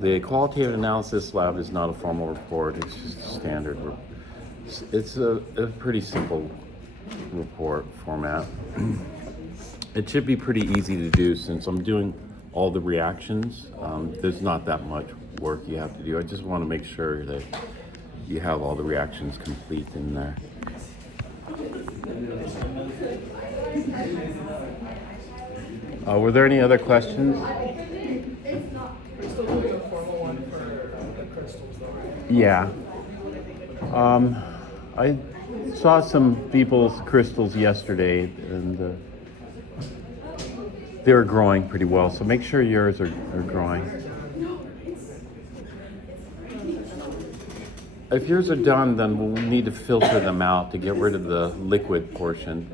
The qualitative analysis lab is not a formal report, it's just a standard. It's a pretty simple report format. It should be pretty easy to do since I'm doing all the reactions. There's not that much work you have to do. I just want to make sure that you have all the reactions complete in there. Were there any other questions? We're still doing a formal one for the crystals, though, right? Yeah. I saw some people's crystals yesterday, and they're growing pretty well. So make sure yours are growing. If yours are done, then we'll need to filter them out to get rid of the liquid portion.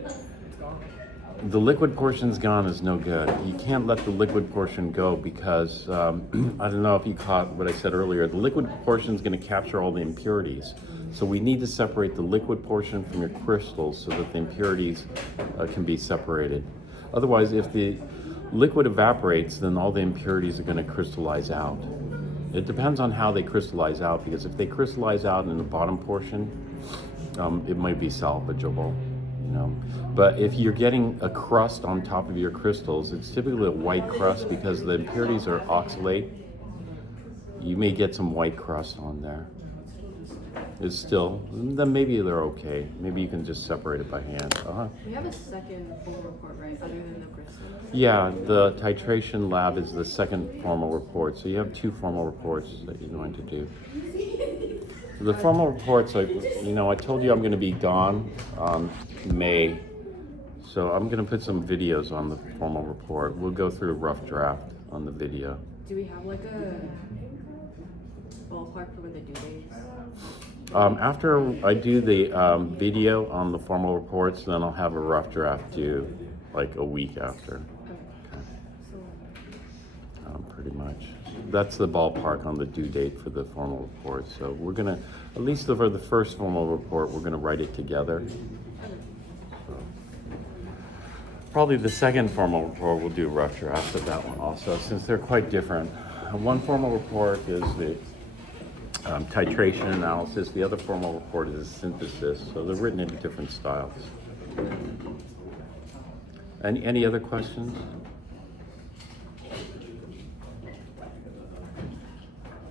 The liquid portion's gone is no good. You can't let the liquid portion go because, I don't know if you caught what I said earlier, the liquid portion is going to capture all the impurities. So we need to separate the liquid portion from your crystals so that the impurities can be separated. Otherwise, if the liquid evaporates, then all the impurities are going to crystallize out. It depends on how they crystallize out, because if they crystallize out in the bottom portion, it might be salvageable. But if you're getting a crust on top of your crystals, it's typically a white crust because the impurities are oxalate. You may get some white crust on there. It's still, then maybe they're okay. Maybe you can just separate it by hand. We have a second full report, right, other than the crystals? Yeah, the titration lab is the second formal report. So you have two formal reports that you're going to do. The formal reports, I told you I'm going to be gone May. So I'm going to put some videos on the formal report. We'll go through a rough draft on the video. Do we have like a ballpark for when the due date is? After I do the video on the formal reports, then I'll have a rough draft due like a week after. Pretty much. That's the ballpark on the due date for the formal report. So we're going to, at least for the first formal report, we're going to write it together. So, probably the second formal report, we'll do a rough draft of that one also, since they're quite different. One formal report is the titration analysis. The other formal report is synthesis. So they're written in different styles. Any other questions?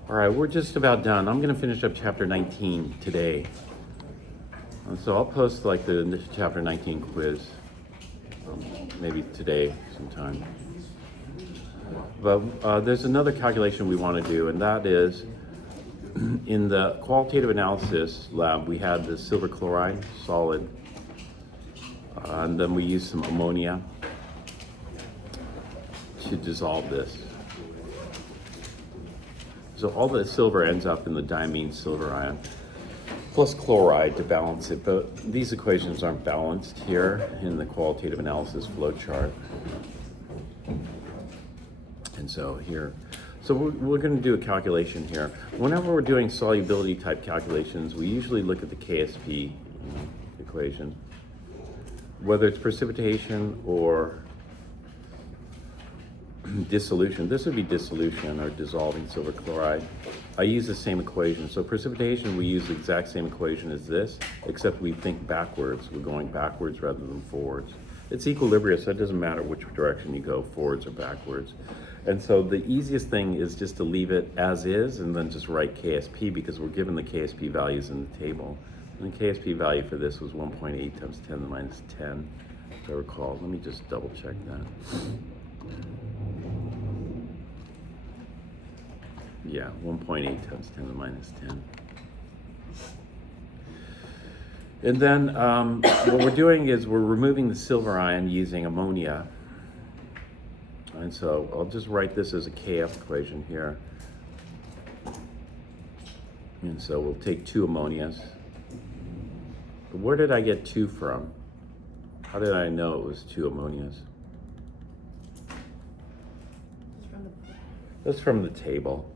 All right, we're just about done. I'm going to finish up chapter 19 today. And so I'll post like the chapter 19 quiz maybe today sometime. But there's another calculation we want to do, and that is in the qualitative analysis lab, we had the silver chloride solid, and then we used some ammonia to dissolve this. So all the silver ends up in the diamine silver ion, plus chloride to balance it. But these equations aren't balanced here in the qualitative analysis flow chart. And so here, we're going to do a calculation here. Whenever we're doing solubility type calculations, we usually look at the KSP equation. Whether it's precipitation or dissolution. This would be dissolution or dissolving silver chloride. I use the same equation. So precipitation, we use the exact same equation as this, except we think backwards. We're going backwards rather than forwards. It's equilibrious, so it doesn't matter which direction you go, forwards or backwards. And so the easiest thing is just to leave it as is and then just write KSP, because we're given the KSP values in the table. And the KSP value for this was 1.8 times 10 to the minus 10, if I recall. Let me just double check that. Yeah, 1.8 times 10 to the minus 10. And then what we're doing is we're removing the silver ion using ammonia. And so I'll just write this as a KF equation here. And so we'll take two ammonias. But where did I get two from? How did I know it was two ammonias? That's from the table.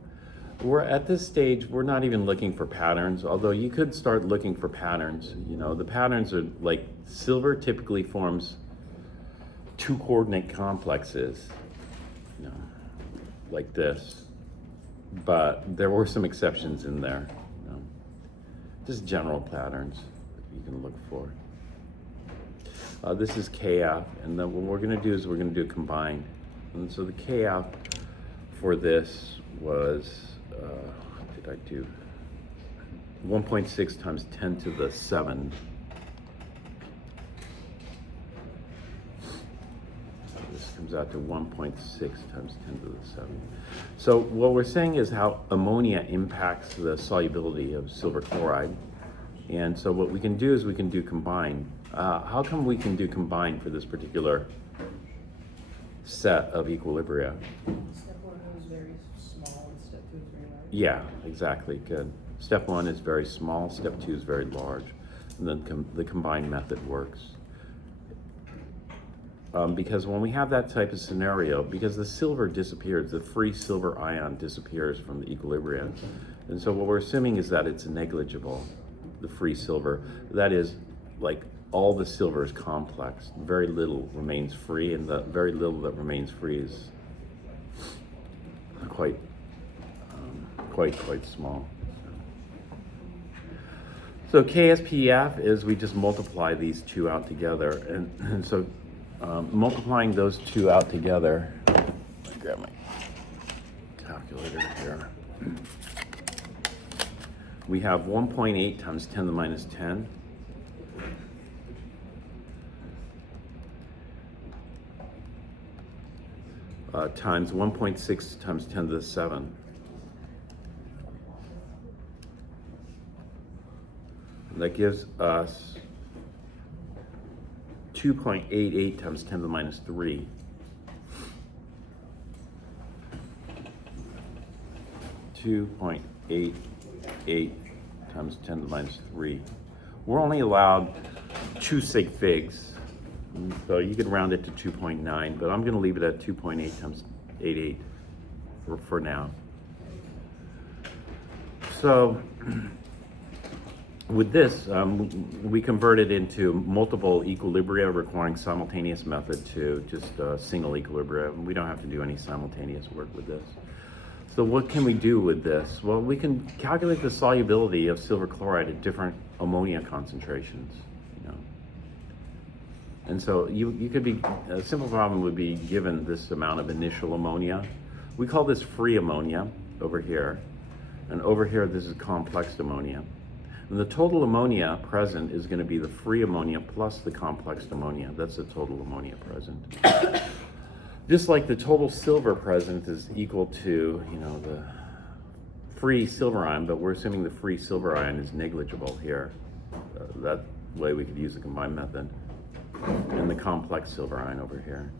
We're at this stage, we're not even looking for patterns, although you could start looking for patterns. The patterns are like silver typically forms two coordinate complexes, like this. but there were some exceptions in there. Just general patterns that you can look for. This is KF, and then what we're going to do is we're going to do a combined. And so the KF for this was, what did I do? 1.6 times 10 to the 7. This comes out to 1.6 times 10 to the 7. So what we're saying is how ammonia impacts the solubility of silver chloride. And so what we can do is we can do combine. How come we can do combine for this particular set of equilibria? Step 1 is very small and step 2 is very large. Yeah, exactly, good. Step 1 is very small, step 2 is very large. And then the combined method works. Because when we have that type of scenario, because the silver disappears, the free silver ion disappears from the equilibrium. And so what we're assuming is that it's negligible, the free silver. That is, like, all the silver is complex. Very little remains free, and the very little that remains free is quite small. So KSPF is we just multiply these two out together, and so multiplying those two out together, let me grab my calculator here. We have 1.8 times 10 to the minus 10. Times 1.6 times 10 to the 7. And that gives us 2.88 times 10 to the minus 3. (2.88 times 10 to the minus 3). We're only allowed 2 sig figs, so you could round it to 2.9, but I'm going to leave it at 2.8 times 88 for now. So with this, we convert it into multiple equilibria requiring simultaneous method to just a single equilibria. We don't have to do any simultaneous work with this. So what can we do with this? Well, we can calculate the solubility of silver chloride at different ammonia concentrations. And so you could be, a simple problem would be given this amount of initial ammonia. We call this free ammonia over here. And over here, this is complex ammonia. And the total ammonia present is going to be the free ammonia plus the complex ammonia. That's the total ammonia present. Just like the total silver present is equal to, the free silver ion, but we're assuming the free silver ion is negligible here. That way we could use the combined method. And the complex silver ion over here.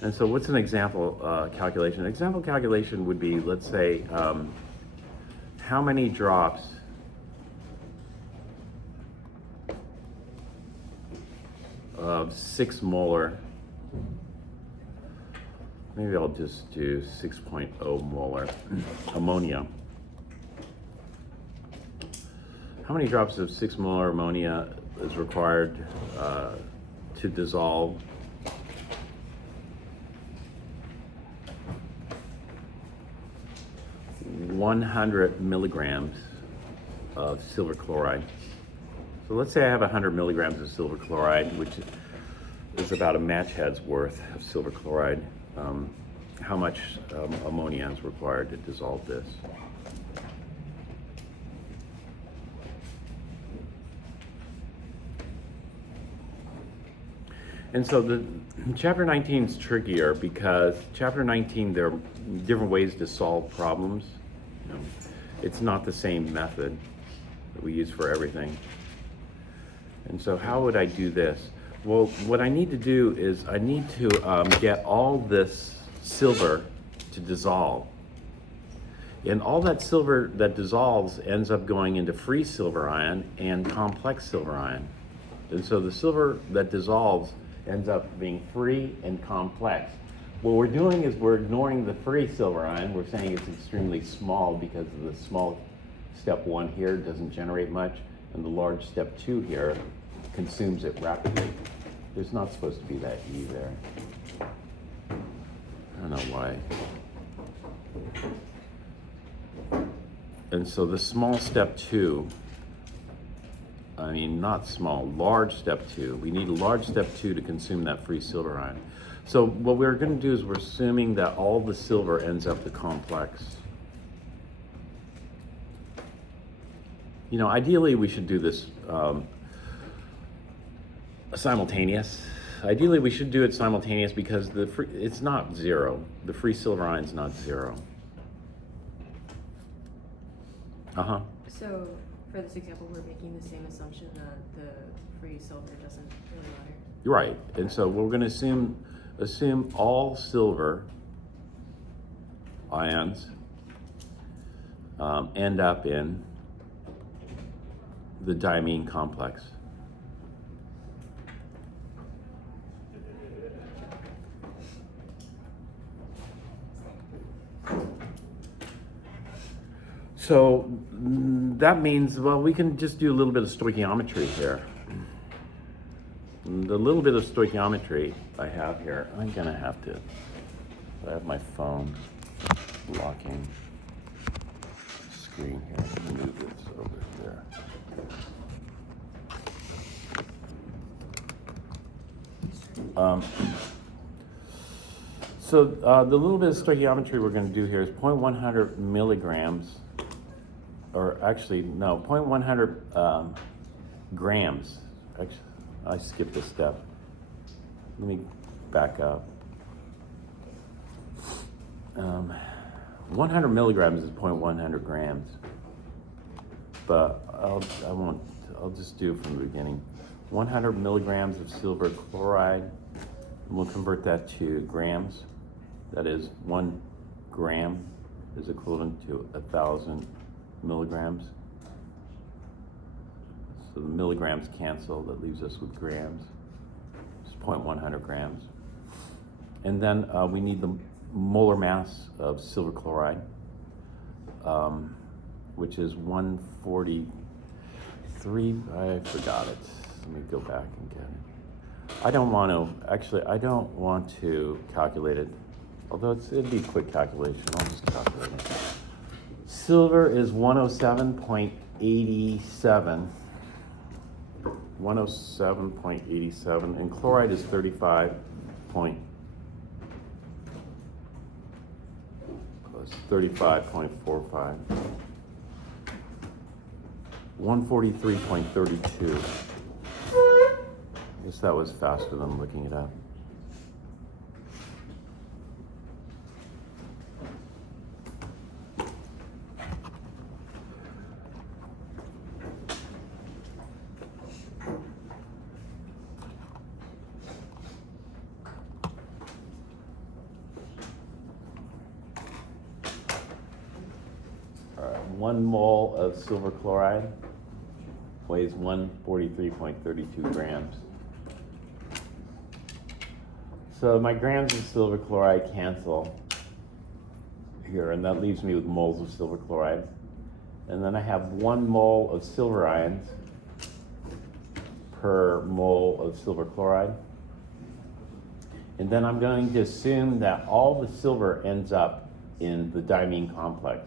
And so what's an example calculation? An example calculation would be, let's say, how many drops of 6 molar, maybe I'll just do 6.0 molar ammonia. How many drops of 6 molar ammonia is required to dissolve 100 milligrams of silver chloride? So let's say I have 100 milligrams of silver chloride, which is about a match head's worth of silver chloride. How much ammonia is required to dissolve this? And so the chapter 19 is trickier because chapter 19, there are different ways to solve problems. It's not the same method that we use for everything. And so how would I do this? Well, what I need to do is I need to get all this silver to dissolve. And all that silver that dissolves ends up going into free silver ion and complex silver ion. And so the silver that dissolves ends up being free and complex. What we're doing is we're ignoring the free silver ion. We're saying it's extremely small because the small step 1 here doesn't generate much, and the large step 2 here consumes it rapidly. There's not supposed to be that E there. I don't know why. And so the small step 2, I mean, not small, large step 2. We need a large step 2 to consume that free silver ion. So what we're going to do is we're assuming that all the silver ends up the complex. You know, ideally we should do this simultaneous. Ideally we should do it simultaneous because it's not 0. The free silver ion is not 0. So for this example, we're making the same assumption that the free silver doesn't really matter. Right, and so we're going to assume all silver ions end up in the diamine complex. So that means, well, we can just do a little bit of stoichiometry here. The little bit of stoichiometry I have here, I'm gonna have to, I have my phone blocking the screen here. Move this over there. So the little bit of stoichiometry we're going to do here is 0.100 milligrams, or actually, no, 0.100 grams. Actually, I skipped a step. Let me back up. 100 milligrams is 0.100 grams, but I'll just do it from the beginning. 100 milligrams of silver chloride, and we'll convert that to grams. That is 1 gram is equivalent to 1,000 milligrams. So the milligrams cancel, that leaves us with grams. It's 0.100 grams. And then we need the molar mass of silver chloride, which is 143, I forgot it. Let me go back and get it. I don't want to calculate it, although it'd be a quick calculation. I'll just calculate it. Silver is 107.87. 107.87, and chloride is 35.45. 143.32. I guess that was faster than looking it up. All right, 1 mole of silver chloride weighs 143.32 grams. So my grams of silver chloride cancel here, and that leaves me with moles of silver chloride. And then I have 1 mole of silver ions per mole of silver chloride. And then I'm going to assume that all the silver ends up in the diamine complex.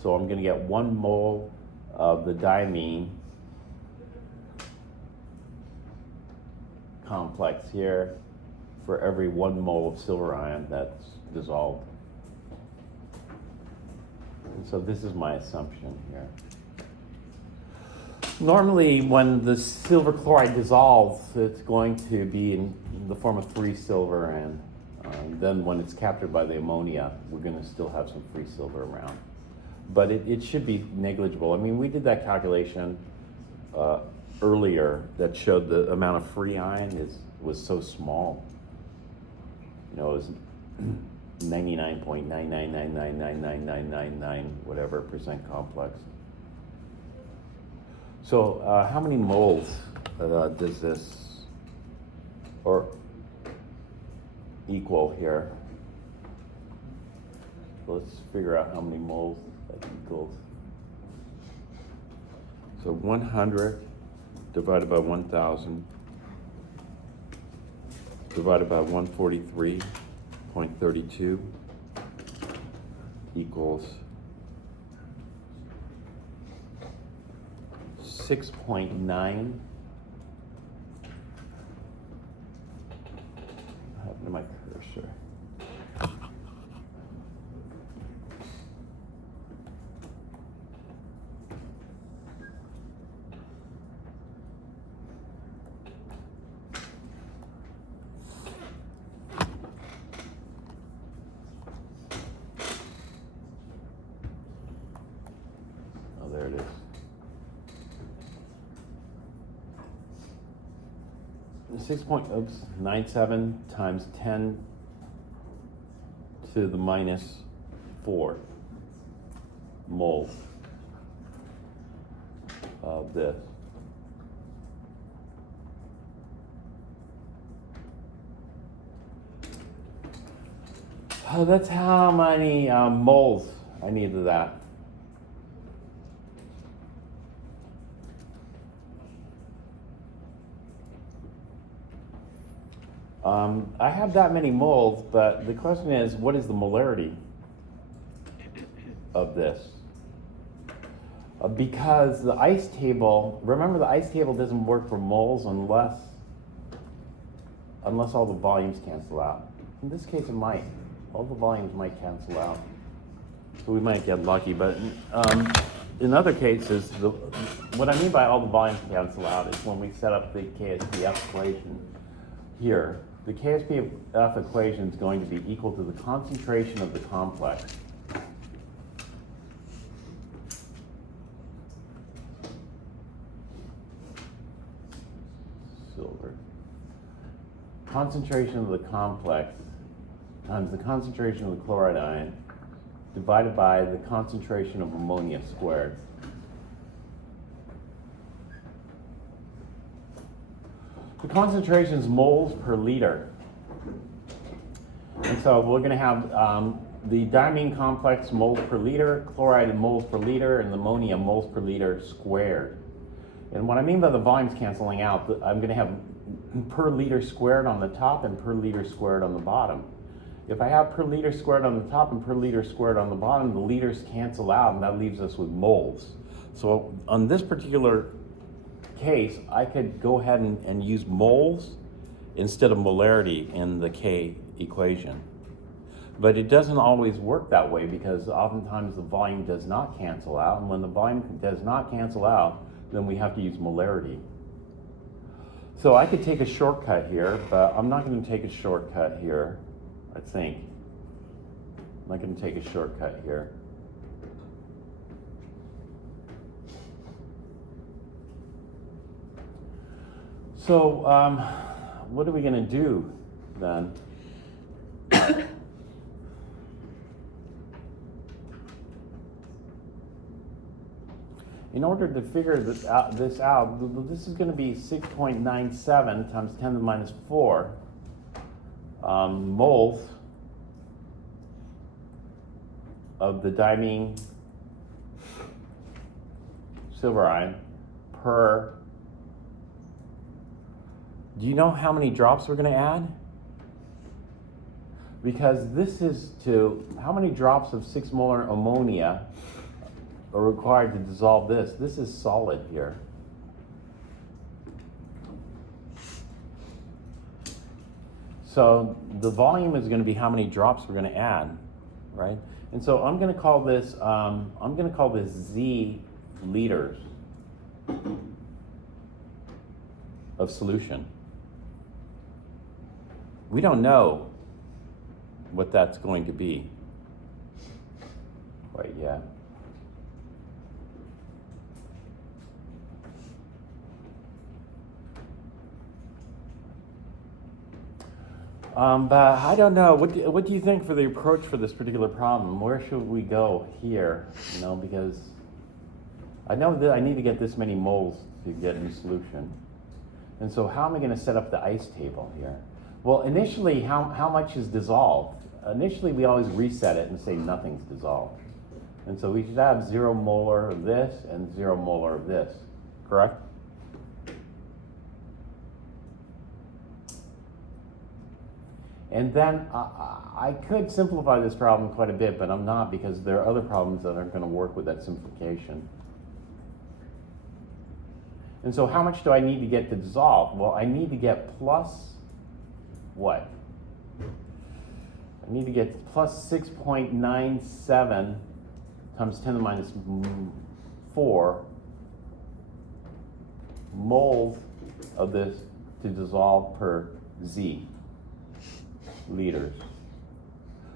So I'm going to get 1 mole of the diamine complex here for every 1 mole of silver ion that's dissolved. And so this is my assumption here. Normally, when the silver chloride dissolves, it's going to be in the form of free silver, and then when it's captured by the ammonia, we're going to still have some free silver around. But it should be negligible. I mean, we did that calculation earlier that showed the amount of free ion was so small. You know, it was 99.999999999 whatever percent complex. So how many moles does this or equal here? Let's figure out how many moles that equals. So 100 divided by 1,000 divided by 143.32 equals 6.9. What happened to my cursor? Oh, there it is. The 6.97 times 10 to the minus 4 moles of this. Oh, that's how many moles I need of that. I have that many moles, but the question is, what is the molarity of this? Because the ice table, remember the ice table doesn't work for moles unless all the volumes cancel out. In this case, it might. All the volumes might cancel out. So we might get lucky, but in other cases, what I mean by all the volumes cancel out is when we set up the KSPF equation here. The KSPF equation is going to be equal to the concentration of the complex silver. Concentration of the complex times the concentration of the chloride ion divided by the concentration of ammonia squared. The concentration is moles per liter. And so we're going to have the diamine complex moles per liter, chloride in moles per liter, and ammonia moles per liter squared. And what I mean by the volumes canceling out, I'm going to have per liter squared on the top and per liter squared on the bottom. If I have per liter squared on the top and per liter squared on the bottom, the liters cancel out, and that leaves us with moles. So on this particular case, I could go ahead and use moles instead of molarity in the K equation. But it doesn't always work that way because oftentimes the volume does not cancel out, and when the volume does not cancel out, then we have to use molarity. So I could take a shortcut here, but I'm not going to take a shortcut here, I think. I'm not going to take a shortcut here. So, what are we going to do then? In order to figure this out, this is going to be 6.97 times 10 to the minus 4 moles of the diamine silver ion per. Do you know how many drops we're going to add? Because this is to how many drops of 6 molar ammonia are required to dissolve this. This is solid here. So the volume is going to be how many drops we're going to add, right? And so I'm going to call this Z liters of solution. We don't know what that's going to be quite yet. But I don't know. What do you think for the approach for this particular problem? Where should we go here? You know, because I know that I need to get this many moles to get in solution. And so how am I going to set up the ice table here? Well, initially, how much is dissolved? Initially, we always reset it and say nothing's dissolved. And so we should have 0 molar of this and 0 molar of this, correct? And then I could simplify this problem quite a bit, but I'm not because there are other problems that aren't going to work with that simplification. And so how much do I need to get to dissolve? Well, I need to get plus what? I need to get plus 6.97 times 10 to the minus 4 moles of this to dissolve per Z liters.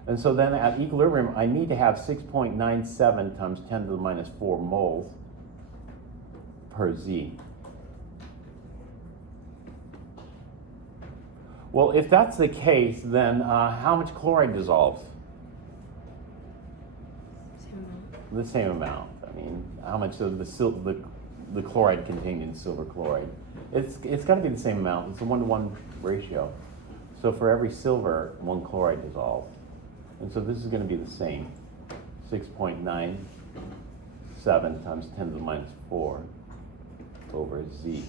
And so then at equilibrium, I need to have 6.97 times 10 to the minus 4 moles per Z. Well, if that's the case, then how much chloride dissolves? Same amount. The same amount. I mean, how much of the chloride contained in silver chloride? It's got to be the same amount. It's a 1-to-1 ratio. So for every silver, 1 chloride dissolves. And so this is going to be the same. 6.97 times 10 to the minus 4 over Z.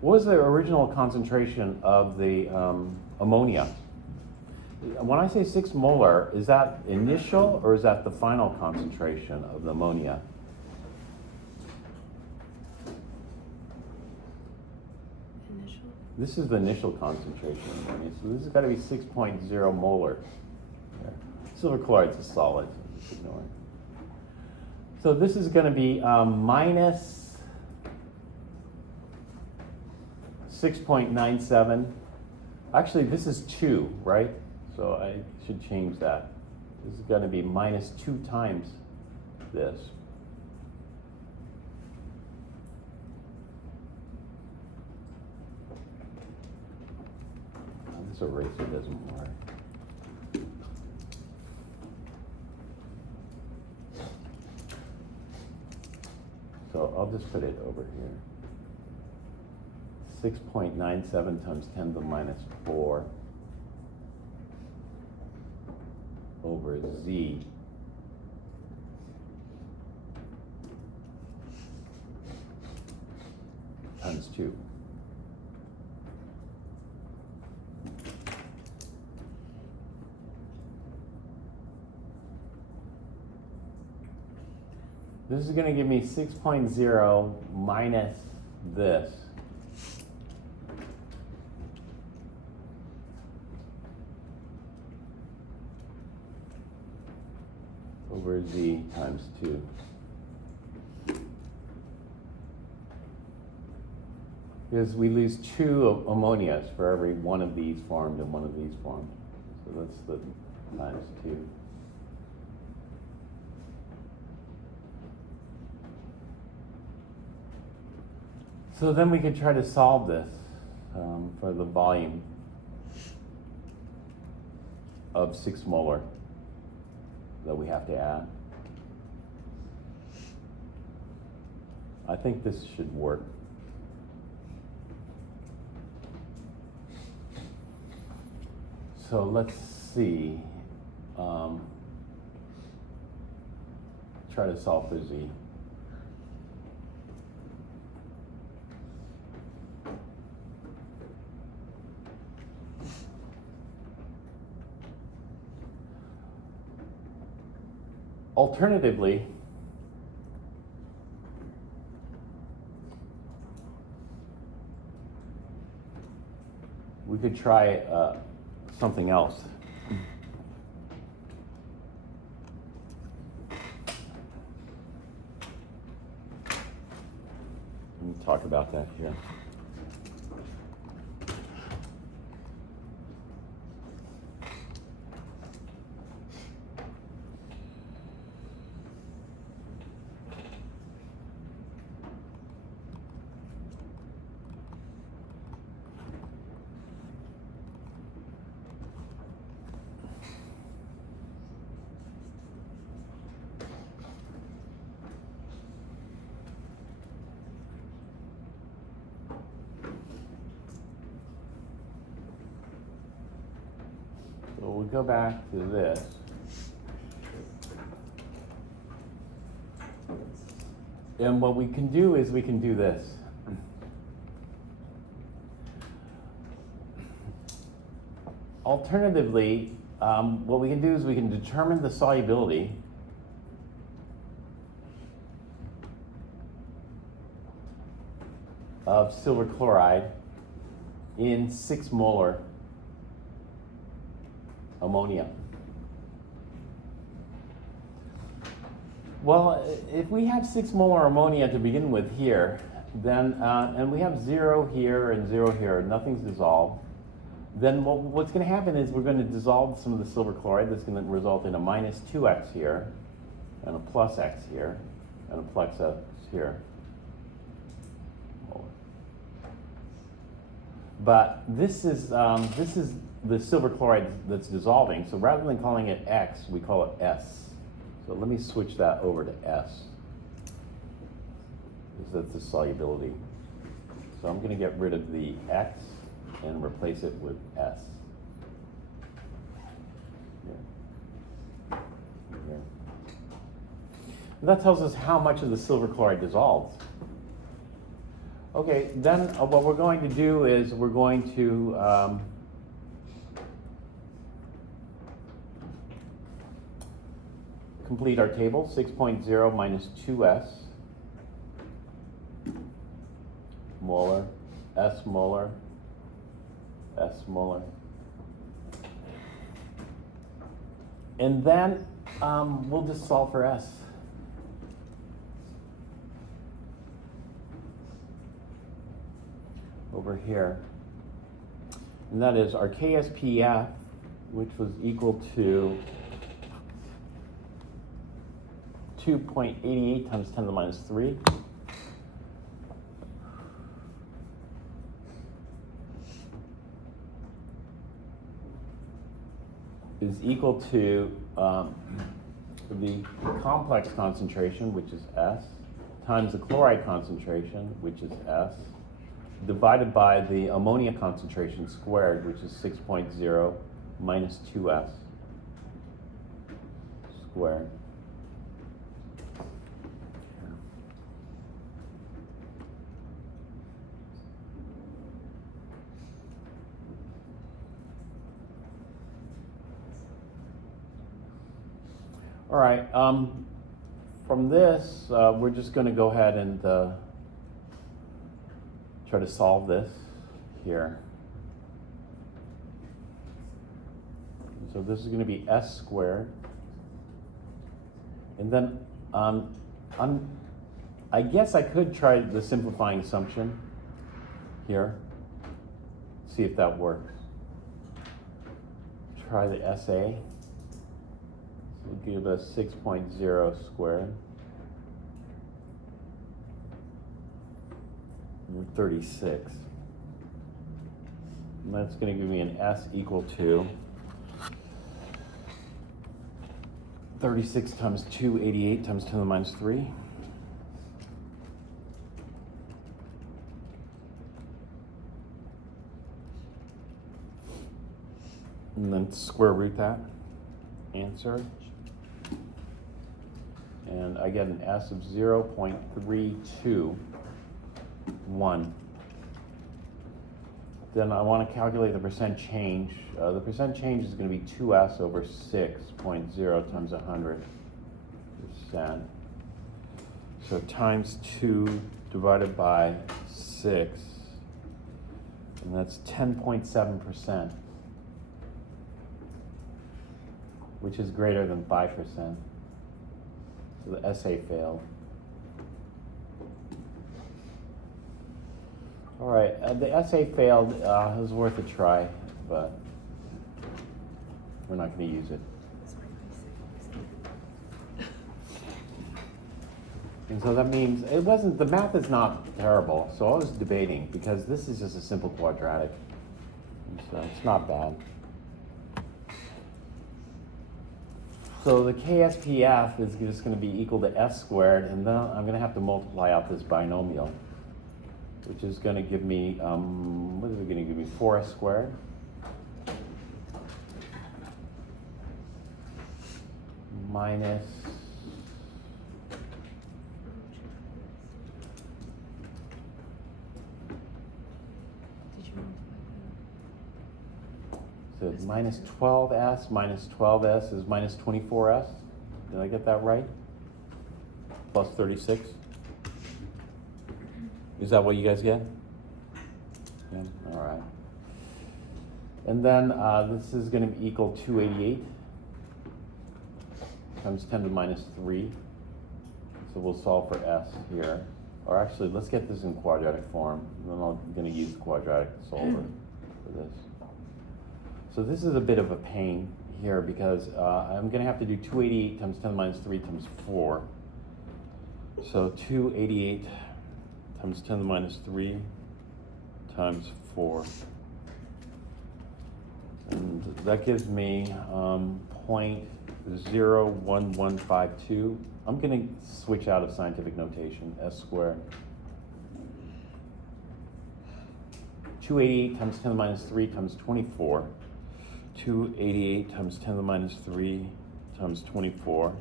What was the original concentration of the ammonia? When I say 6 molar, is that initial or is that the final concentration of the ammonia? Initial. This is the initial concentration of ammonia, so this has got to be 6.0 molar. There. Silver chloride's a solid, so just ignore it. So this is going to be minus 6.97. Actually, this is 2, right? So I should change that. This is going to be minus 2 times this. This eraser doesn't work. So I'll just put it over here. 6.97 times 10 to the minus 4 over Z times 2. This is going to give me 6.0 minus this. Over Z times 2. Because we lose 2 ammonias for every one of these formed and one of these formed. So that's the times 2. So then we could try to solve this for the volume of 6 molar that we have to add. I think this should work. So let's see. Try to solve for Z. Alternatively, we could try something else. Let me talk about that here. So we'll go back to this. And what we can do is we can do this. Alternatively, what we can do is we can determine the solubility of silver chloride in 6 molar ammonia. Well, if we have 6 molar ammonia to begin with here, then, and we have 0 here and 0 here, nothing's dissolved, then what's going to happen is we're going to dissolve some of the silver chloride. That's going to result in a minus 2x here, and a plus x here, and a plus x here. But this is the silver chloride that's dissolving, so rather than calling it x, we call it S. So let me switch that over to S, because that's the solubility. So I'm going to get rid of the X and replace it with S. Here. Here. And that tells us how much of the silver chloride dissolves. Okay, then what we're going to do is we're going to complete our table. 6.0 minus 2s molar, S molar, S molar. And then we'll just solve for S. Over here. And that is our KSPF, which was equal to 2.88 times 10 to the minus 3. Is equal to the complex concentration, which is S, times the chloride concentration, which is S, divided by the ammonia concentration squared, which is 6.0 minus 2S squared. All right, from this, we're just going to go ahead and try to solve this here. So this is going to be S squared. And then I guess I could try the simplifying assumption here, see if that works. Try the SA. Will give us 6.0 squared. And 36. And that's going to give me an S equal to 36 times 288 times 10 to the minus 3. And then square root that answer. And I get an S of 0.321. Then I want to calculate the percent change. The percent change is going to be 2S over 6.0 times 100%. So times 2 divided by 6, and that's 10.7%, which is greater than 5%. So the essay failed. All right, the essay failed. It was worth a try, but we're not going to use it. And so that means it wasn't, the math is not terrible. So I was debating because this is just a simple quadratic. And so it's not bad. So the KSPF is just going to be equal to S squared, and then I'm going to have to multiply out this binomial, which is going to give me, what is it going to give me, 4S squared? Minus, so minus 12S minus 12S is minus 24S. Did I get that right? Plus 36. Is that what you guys get? Yeah, all right. And then this is going to be equal 288 times 10 to the minus 3. So we'll solve for s here. Or actually, let's get this in quadratic form. And then I'm going to use the quadratic solver for this. So this is a bit of a pain here because I'm going to have to do 288 times 10 to the minus 3 times 4. So 288 times 10 to the minus 3 times 4. And that gives me 0.01152. I'm going to switch out of scientific notation, s squared. 288 times 10 to the minus 3 times 24. 288 times 10 to the minus 3 times 24.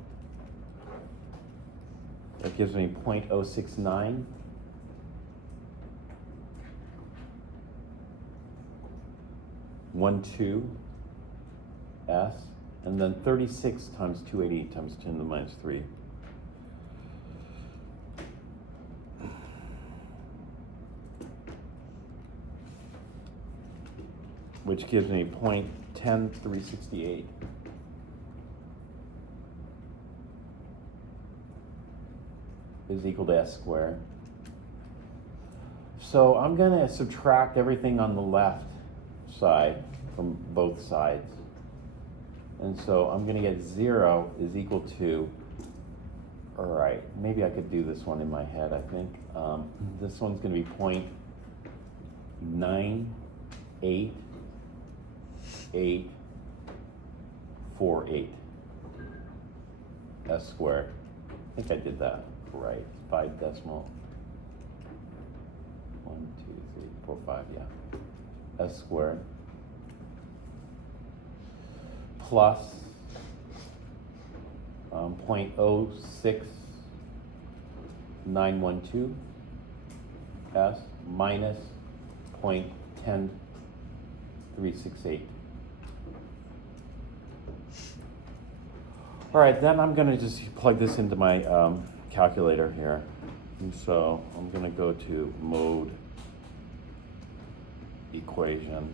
That gives me 0.069. S, and then 36 times 288 times 10 to the minus 3. Which gives me 0.10368. Is equal to s squared. So I'm going to subtract everything on the left side from both sides. And so I'm going to get 0 is equal to, all right, maybe I could do this one in my head, I think. This one's going to be 0.98848 s squared. I think I did that right. 5 decimal. 1, 2, 3, 4, 5, yeah. S squared plus 0.06912 s minus 0.10368. All right, then I'm going to just plug this into my calculator here. And so I'm going to go to mode, equation,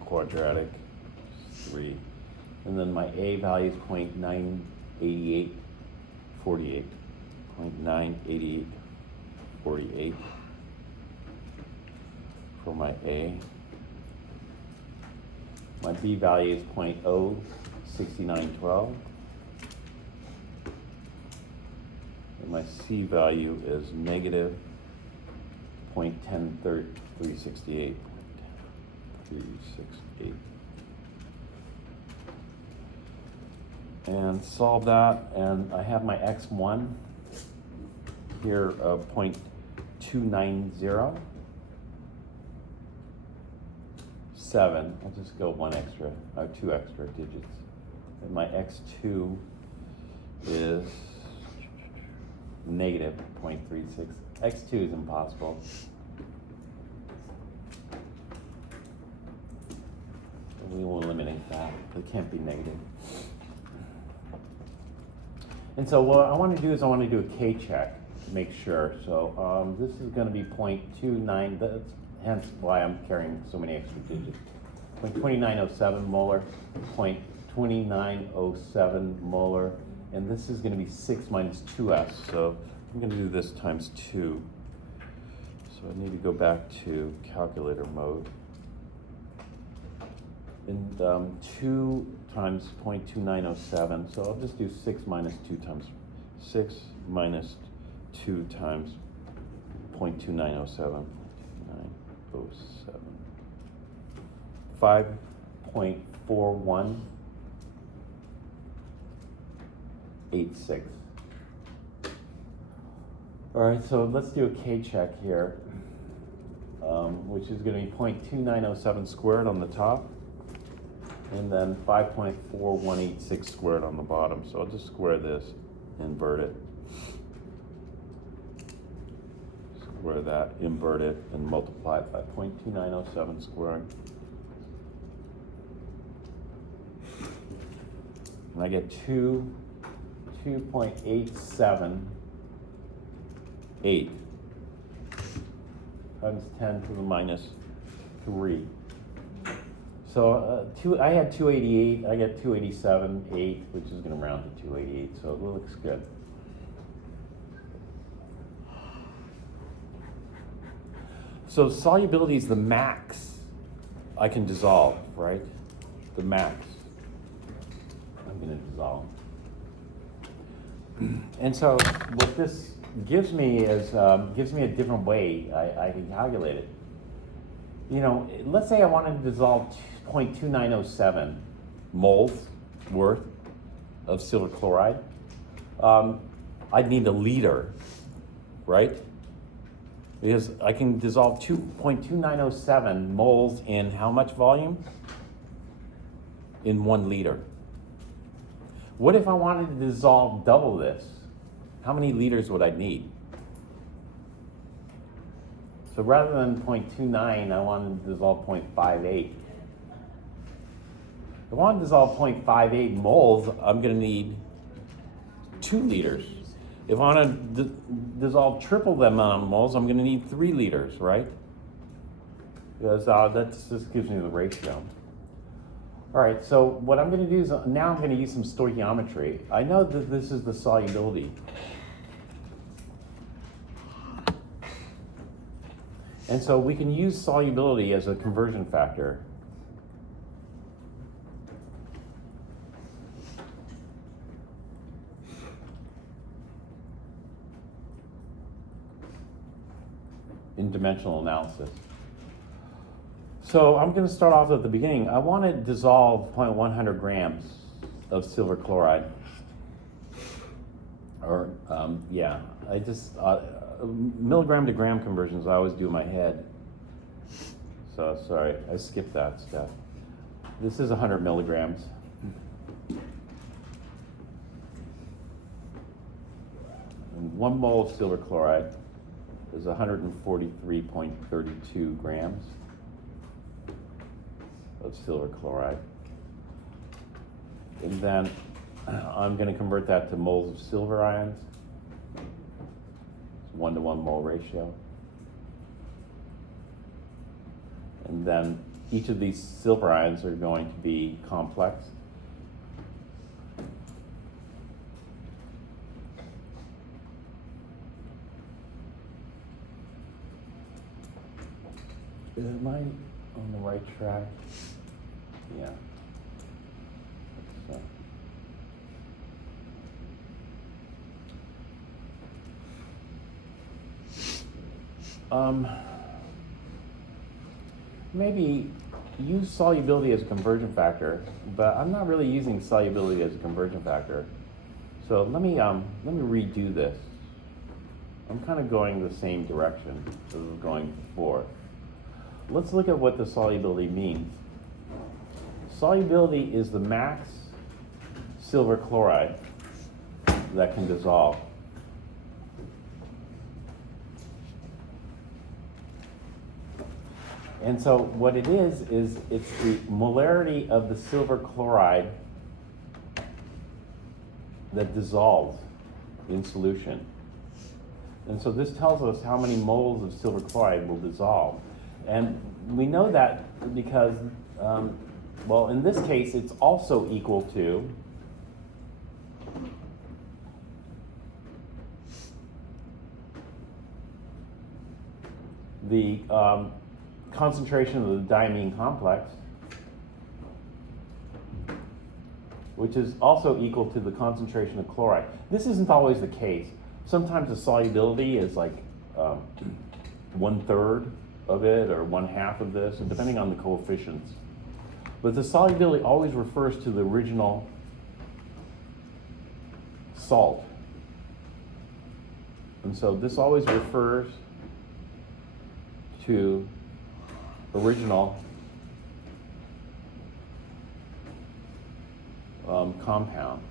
quadratic, 3. And then my A value is 0.98848. 0.98848 for my A. My B value is 0.06912. And my C value is negative 0.10368. 368. And solve that, and I have my x1 here of 0.290. 7, I'll just go 2 extra digits. And my x2 is negative 0.36. x2 is impossible. We will eliminate that. It can't be negative. And so what I want to do is I want to do a K-check to make sure. So this is going to be 0.29. That's hence why I'm carrying so many extra digits. 0.2907 molar, 0.2907 molar, and this is going to be 6 minus 2s. So I'm going to do this times 2. So I need to go back to calculator mode. And 2 times 0.2907, so I'll just do 6 minus 2 times 6 minus 2 times 0.2907. 0.2907. 5.4186. All right, so let's do a K check here, which is going to be 0.2907 squared on the top. And then 5.4186 squared on the bottom. So I'll just square this, invert it. Square that, invert it, and multiply it by 0.2907 squared. And I get 2.878. times 10 to the minus 3. So I had 288, I got 287, 8, which is going to round to 288, so it looks good. So solubility is the max I can dissolve, right? The max I'm going to dissolve. And so what this gives me is gives me a different way I can calculate it. You know, let's say I wanted to dissolve 0.2907 moles worth of silver chloride. I'd need a liter, right? Because I can dissolve 2.2907 moles in how much volume? In 1 liter. What if I wanted to dissolve double this? How many liters would I need? So rather than 0.29, I wanted to dissolve 0.58. If I want to dissolve 0.58 moles, I'm going to need 2 liters. If I want to dissolve triple the amount of moles, I'm going to need 3 liters, right? Because this gives me the ratio. All right, so what I'm going to do is now I'm going to use some stoichiometry. I know that this is the solubility. And so we can use solubility as a conversion factor. In dimensional analysis. So I'm going to start off at the beginning. I want to dissolve 0.100 grams of silver chloride. Or, I just, milligram to gram conversions I always do in my head. So, sorry, I skipped that step. This is 100 milligrams. And 1 mole of silver chloride is 143.32 grams of silver chloride. And then I'm going to convert that to moles of silver ions. It's 1-to-1 mole ratio. And then each of these silver ions are going to be complex. Am I on the right track? Yeah. Maybe use solubility as a conversion factor, but I'm not really using solubility as a conversion factor. So let me redo this. I'm kind of going the same direction as I was going before. Let's look at what the solubility means. Solubility is the max silver chloride that can dissolve. And so what it is it's the molarity of the silver chloride that dissolves in solution. And so this tells us how many moles of silver chloride will dissolve. And we know that because, well, in this case, it's also equal to the concentration of the diamine complex, which is also equal to the concentration of chloride. This isn't always the case. Sometimes the solubility is like 1/3 of it or 1/2 of this, and depending on the coefficients. But the solubility always refers to the original salt. And so this always refers to original compound.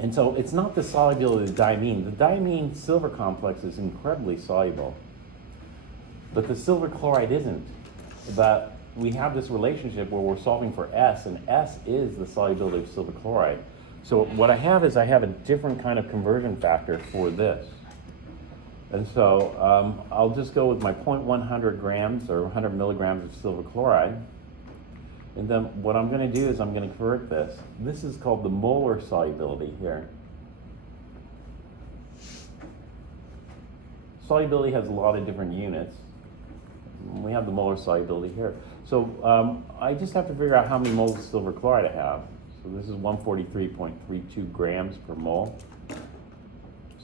And so it's not the solubility of the diamine. The diamine silver complex is incredibly soluble, but the silver chloride isn't. But we have this relationship where we're solving for S, and S is the solubility of silver chloride. So what I have is I have a different kind of conversion factor for this. And so I'll just go with my 0.100 grams or 100 milligrams of silver chloride. And then what I'm going to do is I'm going to convert this. This is called the molar solubility here. Solubility has a lot of different units. We have the molar solubility here. So I just have to figure out how many moles of silver chloride I have. So this is 143.32 grams per mole.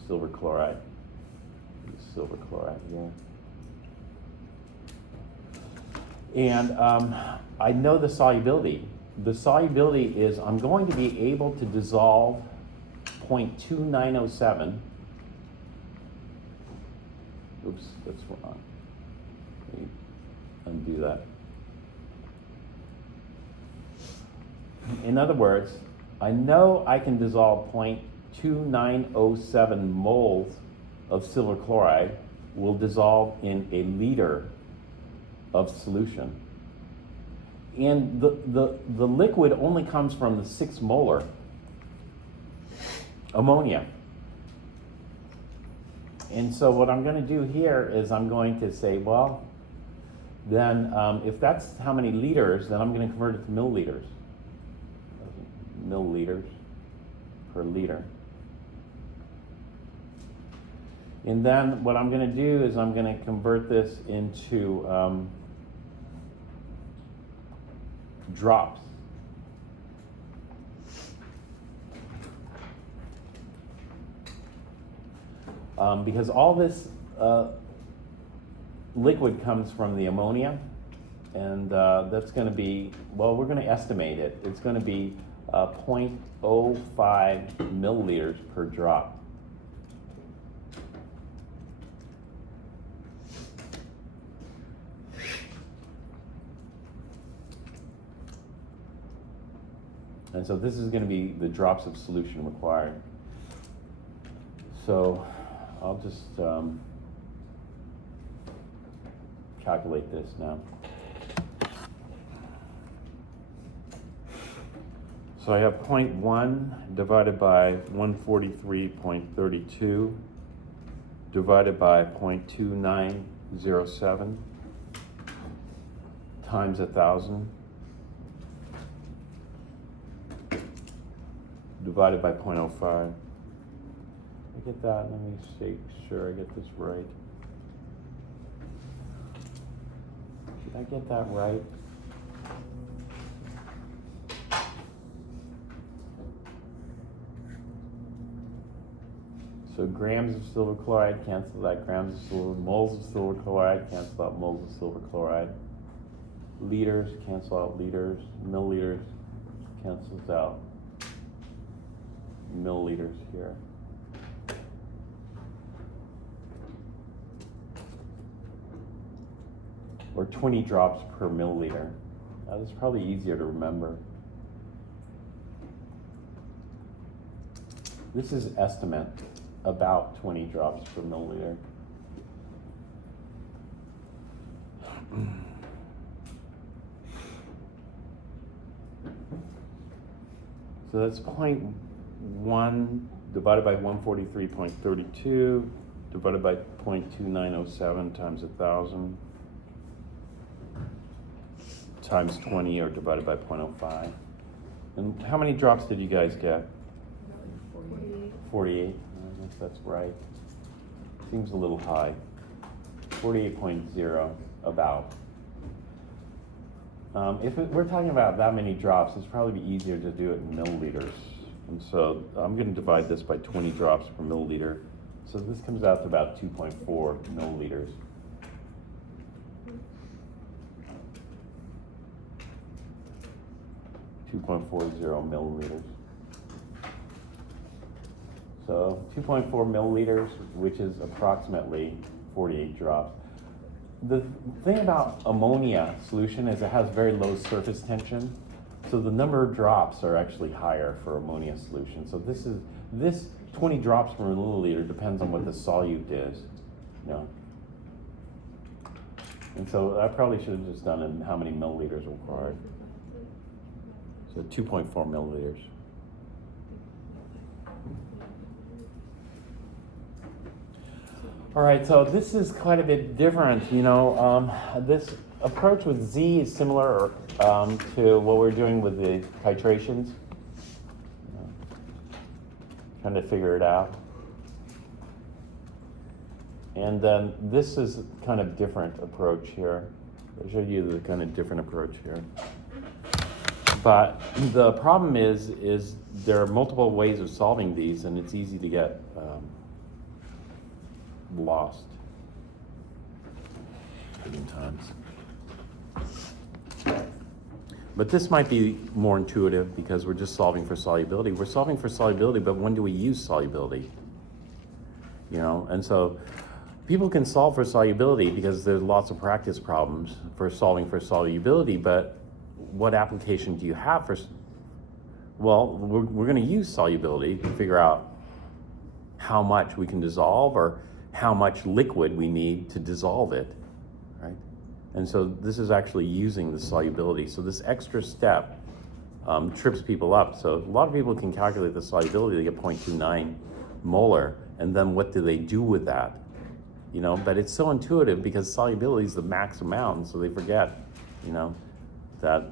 Silver chloride. Silver chloride here. And I know the solubility. The solubility is I'm going to be able to dissolve 0.2907. Oops, that's wrong. Let me undo that. In other words, I know I can dissolve 0.2907 moles of silver chloride will dissolve in a liter of solution. And the liquid only comes from the 6 molar ammonia. And so what I'm going to do here is I'm going to say, well, then if that's how many liters, then I'm going to convert it to milliliters. Milliliters per liter. And then what I'm going to do is I'm going to convert this into drops. Because all this liquid comes from the ammonia, and that's going to be, well, we're going to estimate it. It's going to be 0.05 milliliters per drop. And so this is going to be the drops of solution required. So I'll just calculate this now. So I have 0.1 divided by 143.32 divided by 0.2907 times 1,000 divided by 0.05. I get that? Let me make sure I get this right. Did I get that right? So grams of silver chloride cancel out grams of silver, moles of silver chloride cancel out moles of silver chloride. Liters cancel out liters, milliliters cancels out milliliters here. Or 20 drops per milliliter. That's probably easier to remember. This is estimate, about 20 drops per milliliter. So that's 0.1 divided by 143.32 divided by 0.2907 times 1,000 times 20 or divided by 0.05. And how many drops did you guys get? 48. I guess that's right. Seems a little high. 48.0 about. If we're talking about that many drops, it's probably be easier to do it in milliliters. And so I'm going to divide this by 20 drops per milliliter. So this comes out to about 2.4 milliliters. milliliters. So 2.4 milliliters, which is approximately 48 drops. The thing about ammonia solution is it has very low surface tension. So the number of drops are actually higher for ammonia solution. So this 20 drops per milliliter depends on what the solute is. You know. And so I probably should have just done it in how many milliliters required. So 2.4 milliliters. All right, so this is quite a bit different. This approach with Z is similar to what we're doing with the titrations. Trying to figure it out. And then this is kind of different approach here. I'll show you the kind of different approach here. But the problem is there are multiple ways of solving these, and it's easy to get lost times. But this might be more intuitive because we're just solving for solubility. We're solving for solubility, but when do we use solubility? And so people can solve for solubility because there's lots of practice problems for solving for solubility, but what application do you have for, well, we're going to use solubility to figure out how much we can dissolve or how much liquid we need to dissolve it, right? And so this is actually using the solubility. So this extra step trips people up. So a lot of people can calculate the solubility, they get 0.29 molar, and then what do they do with that? But it's so intuitive because solubility is the max amount, and so they forget, that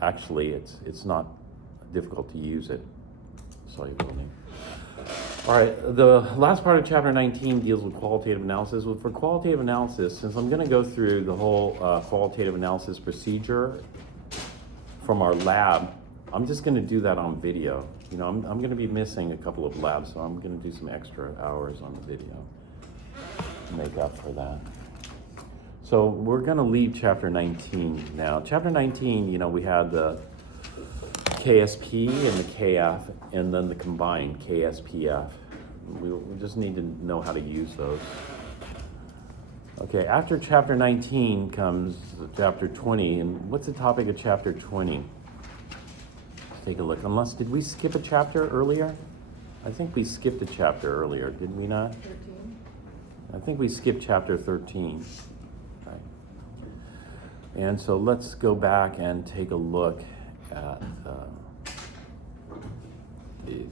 actually it's not difficult to use it, solubility. All right, the last part of chapter 19 deals with qualitative analysis. Well, for qualitative analysis, since I'm going to go through the whole qualitative analysis procedure from our lab, I'm just going to do that on video. I'm going to be missing a couple of labs, so I'm going to do some extra hours on the video to make up for that. So we're going to leave chapter 19 now. Chapter 19, we had the KSP and the KF, and then the combined KSPF. We just need to know how to use those. Okay, after chapter 19 comes chapter 20, and what's the topic of chapter 20? Let's take a look. Did we skip a chapter earlier? I think we skipped a chapter earlier, did we not? 13. I think we skipped chapter 13. Right. And so let's go back and take a look at these.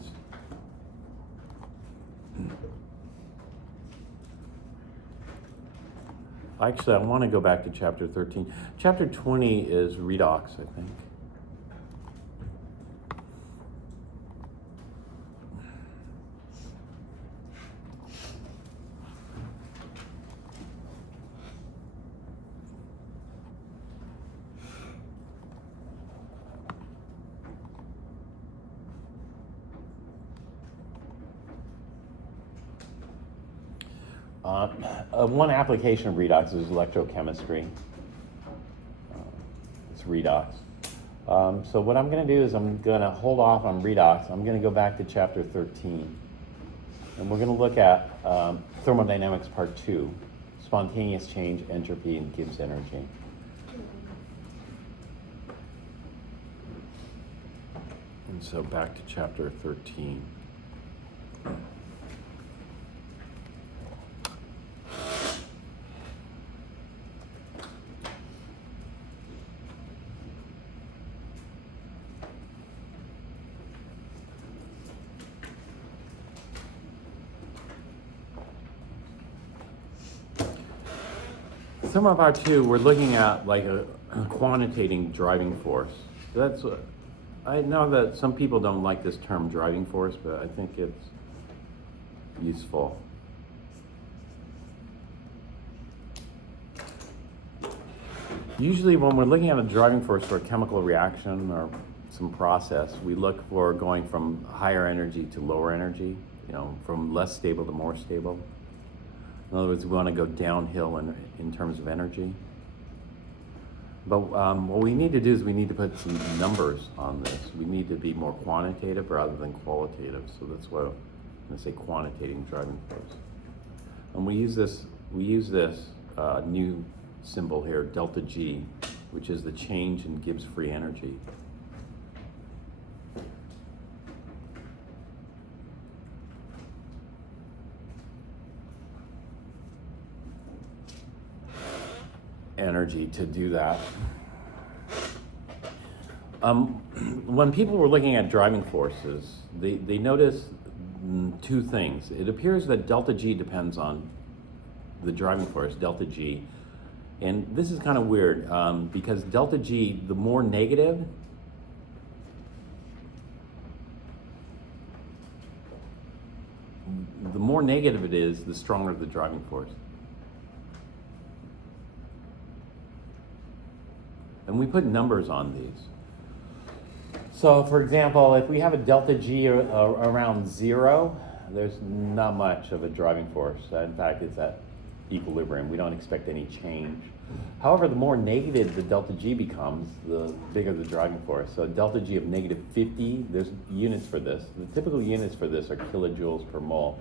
Actually, I want to go back to chapter 13. Chapter 20 is redox, I think. One application of redox is electrochemistry. It's redox. So what I'm going to do is I'm going to hold off on redox. I'm going to go back to chapter 13. And we're going to look at thermodynamics part 2, spontaneous change, entropy, and Gibbs energy. And so back to chapter 13. Thermo part 2, we're looking at like a quantitating driving force. That's I know that some people don't like this term driving force, but I think it's useful. Usually when we're looking at a driving force for a chemical reaction or some process, we look for going from higher energy to lower energy, from less stable to more stable. In other words, we want to go downhill in terms of energy. But what we need to do is we need to put some numbers on this. We need to be more quantitative rather than qualitative. So that's what I'm going to say, quantitating driving force. And we use this new symbol here, delta G, which is the change in Gibbs free energy. Energy to do that. When people were looking at driving forces, they noticed two things. It appears that delta G depends on the driving force, delta G. And this is kind of weird because delta G, the more negative, it is, the stronger the driving force. And we put numbers on these. So for example, if we have a delta G around 0, there's not much of a driving force. In fact, it's at equilibrium. We don't expect any change. However, the more negative the delta G becomes, the bigger the driving force. So delta G of negative 50, there's units for this. The typical units for this are kilojoules per mole.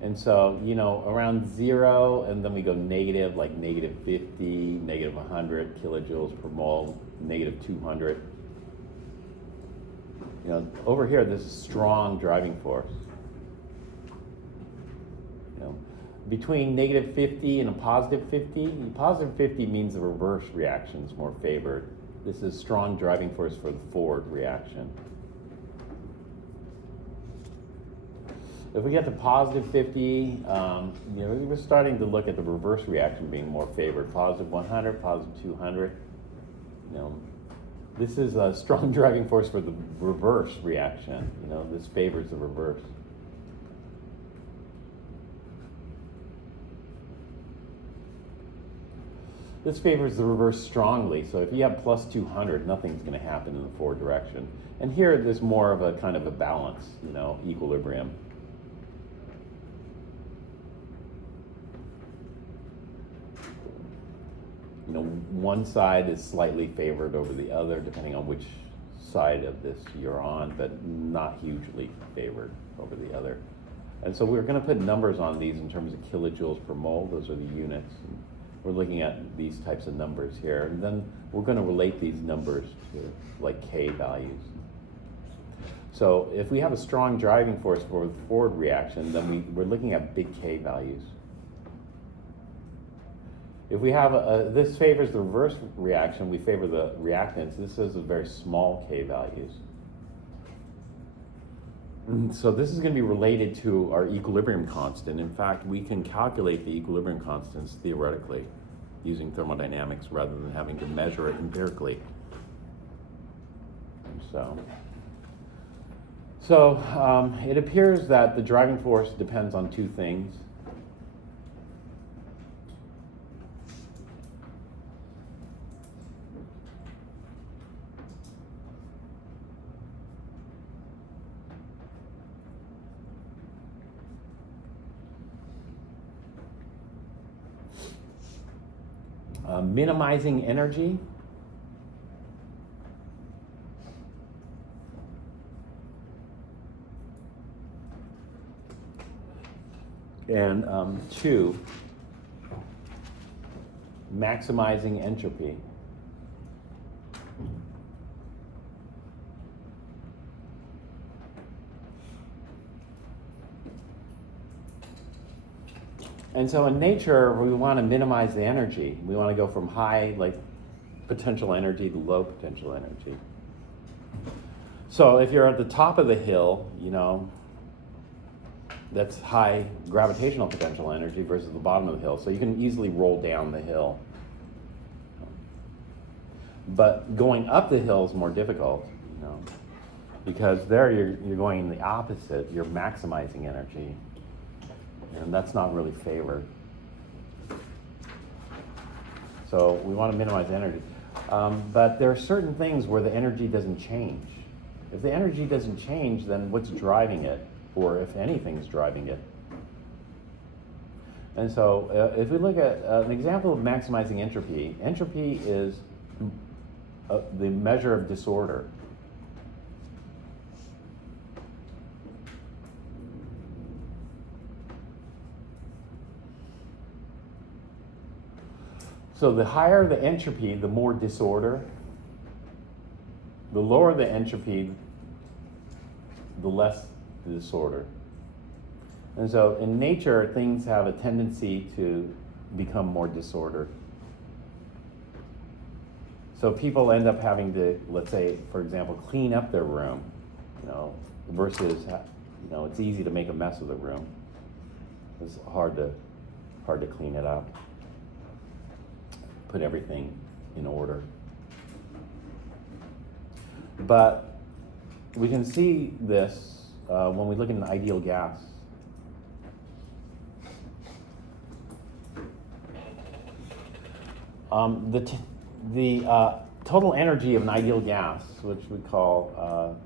And so, you know, around 0, and then we go negative, like negative 50, negative 100 kilojoules per mole, negative 200. You know, over here, there's a strong driving force. You know, between negative 50 and a positive 50 means the reverse reaction is more favored. This is strong driving force for the forward reaction. If we get to positive 50, you know, we're starting to look at the reverse reaction being more favored. Positive 100, positive 200. You know, this is a strong driving force for the reverse reaction. You know, this favors the reverse. This favors the reverse strongly. So if you have plus 200, nothing's going to happen in the forward direction. And here, there's more of a kind of a balance, you know, equilibrium. You know, one side is slightly favored over the other, depending on which side of this you're on, but not hugely favored over the other. And so we're going to put numbers on these in terms of kilojoules per mole. Those are the units. We're looking at these types of numbers here. And then we're going to relate these numbers to like K values. So if we have a strong driving force for the forward reaction, then we're looking at big K values. If we have this favors the reverse reaction, we favor the reactants. This is a very small K values. So this is going to be related to our equilibrium constant. In fact, we can calculate the equilibrium constants theoretically using thermodynamics rather than having to measure it empirically. So it appears that the driving force depends on two things. Minimizing energy and 2, maximizing entropy. And so in nature, we want to minimize the energy. We want to go from high, like, potential energy to low potential energy. So if you're at the top of the hill, you know, that's high gravitational potential energy versus the bottom of the hill. So you can easily roll down the hill. But going up the hill is more difficult, you know, because there you're going in the opposite. You're maximizing energy. And that's not really favored. So we want to minimize energy. But there are certain things where the energy doesn't change. If the energy doesn't change, then what's driving it? Or if anything's driving it? And so if we look at an example of maximizing entropy, entropy is the measure of disorder. So the higher the entropy, the more disorder. The lower the entropy, the less the disorder. And so in nature, things have a tendency to become more disordered. So people end up having to, let's say, for example, clean up their room, versus, it's easy to make a mess of the room. It's hard to clean it up, put everything in order. But we can see this when we look at an ideal gas. The total energy of an ideal gas, which we call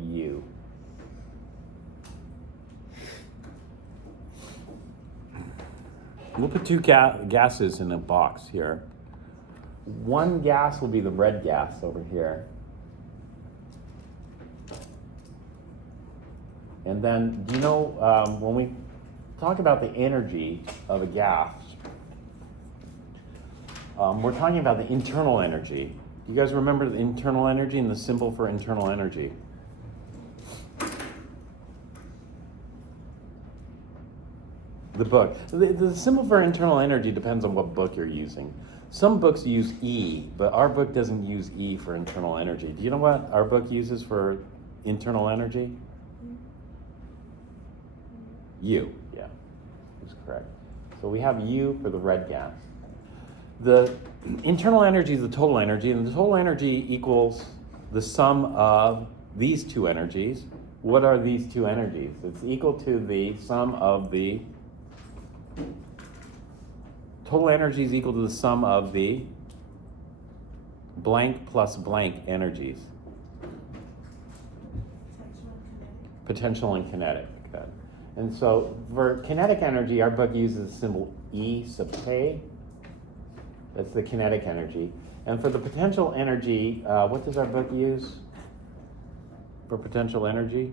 U. We'll put two gases in a box here. One gas will be the red gas over here. And then, do you know, when we talk about the energy of a gas, we're talking about the internal energy. You guys remember the internal energy and the symbol for internal energy? The book. The symbol for internal energy depends on what book you're using. Some books use E, but our book doesn't use E for internal energy. Do you know what our book uses for internal energy? U, yeah, that's correct. So we have U for the red gas. The internal energy is the total energy, and the total energy equals the sum of these two energies. What are these two energies? It's equal to the sum of the total energy is equal to the sum of the blank plus blank energies. Potential and kinetic. Okay. And so for kinetic energy, our book uses the symbol E sub K. That's the kinetic energy. And for the potential energy, what does our book use for potential energy?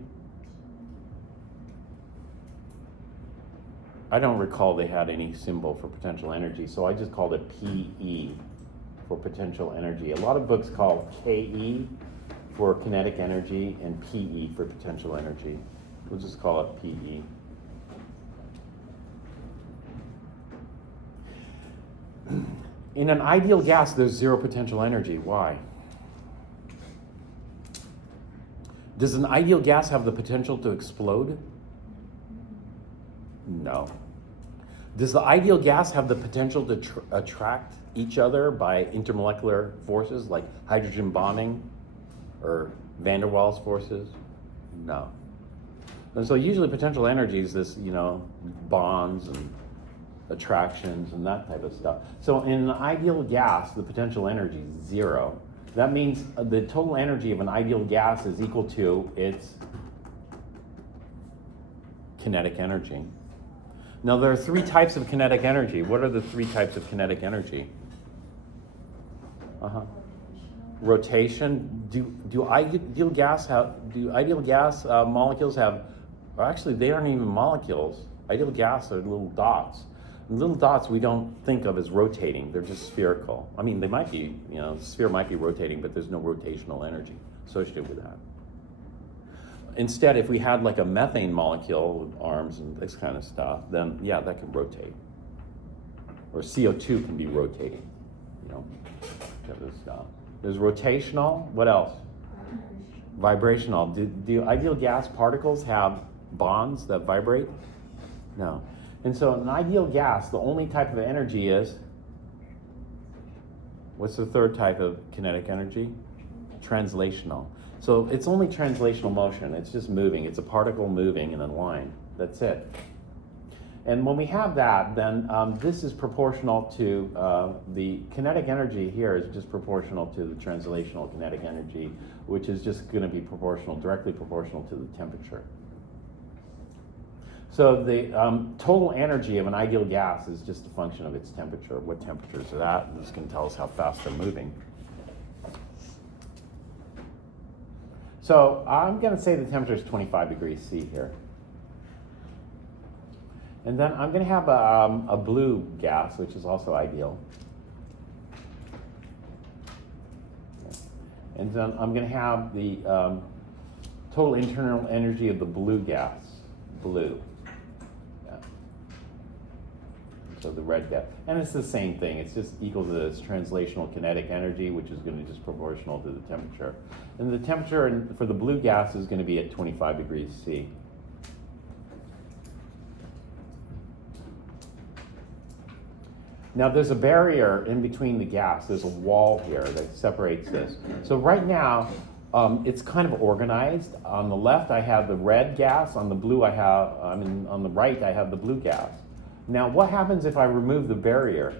I don't recall they had any symbol for potential energy, so I just called it PE for potential energy. A lot of books call KE for kinetic energy and PE for potential energy. We'll just call it PE. In an ideal gas, there's zero potential energy. Why? Does an ideal gas have the potential to explode? No. Does the ideal gas have the potential to attract each other by intermolecular forces like hydrogen bonding or van der Waals forces? No. And so usually potential energy is this, bonds and attractions and that type of stuff. So in an ideal gas, the potential energy is zero. That means the total energy of an ideal gas is equal to its kinetic energy. Now there are three types of kinetic energy. What are the three types of kinetic energy? Rotation. Do ideal gas molecules have? Or actually, they aren't even molecules. Ideal gas are little dots. And little dots we don't think of as rotating. They're just spherical. I mean, they might be. The sphere might be rotating, but there's no rotational energy associated with that. Instead, if we had like a methane molecule with arms and this kind of stuff, then yeah, that can rotate. Or CO2 can be rotating, that other stuff. There's rotational. What else? Vibrational. Do ideal gas particles have bonds that vibrate? No. And so in an ideal gas, the only type of energy is, what's the third type of kinetic energy? Translational. So it's only translational motion. It's just moving. It's a particle moving in a line. That's it. And when we have that, then this is proportional to the kinetic energy here is just proportional to the translational kinetic energy, which is just going to be directly proportional to the temperature. So the total energy of an ideal gas is just a function of its temperature. What temperature is it at? And this can tell us how fast they're moving. So I'm going to say the temperature is 25 degrees C here. And then I'm going to have a blue gas, which is also ideal. And then I'm going to have the total internal energy of the blue gas, blue. So the red gas, and it's the same thing. It's just equal to this translational kinetic energy, which is going to be just proportional to the temperature. And the temperature for the blue gas is going to be at 25 degrees C. Now there's a barrier in between the gas. There's a wall here that separates this. So right now, it's kind of organized. On the left, I have the red gas. On the blue, on the right, I have the blue gas. Now, what happens if I remove the barrier?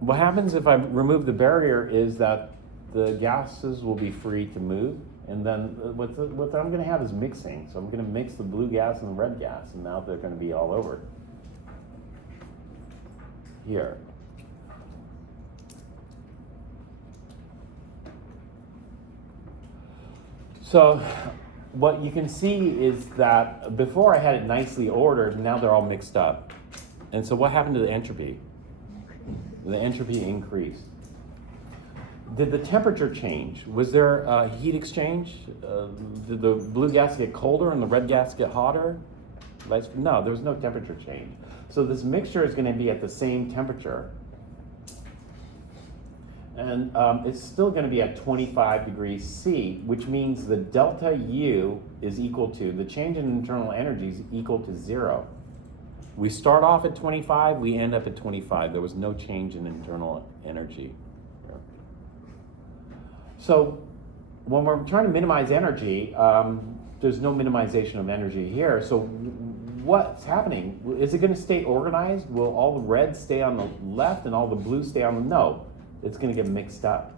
What happens if I remove the barrier is that the gases will be free to move, and then what I'm going to have is mixing. So I'm going to mix the blue gas and the red gas, and now they're going to be all over here. So what you can see is that before I had it nicely ordered, now they're all mixed up. And so what happened to the entropy? The entropy increased. Did the temperature change? Was there a heat exchange? Did the blue gas get colder and the red gas get hotter? No, there was no temperature change. So this mixture is going to be at the same temperature. And it's still going to be at 25 degrees C, which means the delta U is equal to, the change in internal energy is equal to 0. We start off at 25, we end up at 25. There was no change in internal energy. So when we're trying to minimize energy, there's no minimization of energy here. So what's happening? Is it going to stay organized? Will all the red stay on the left and all the blue stay on the, no. It's going to get mixed up.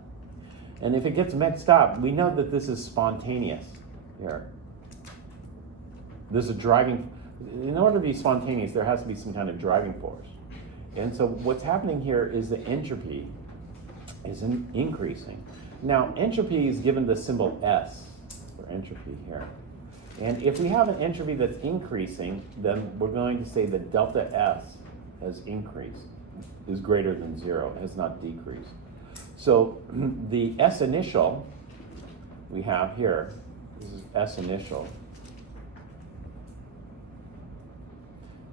And if it gets mixed up, we know that this is spontaneous here. There's a driving, in order to be spontaneous, there has to be some kind of driving force. And so what's happening here is the entropy is increasing. Now, entropy is given the symbol S for entropy here. And if we have an entropy that's increasing, then we're going to say that delta S has increased, is greater than 0, has not decreased. So the S initial we have here, this is S initial,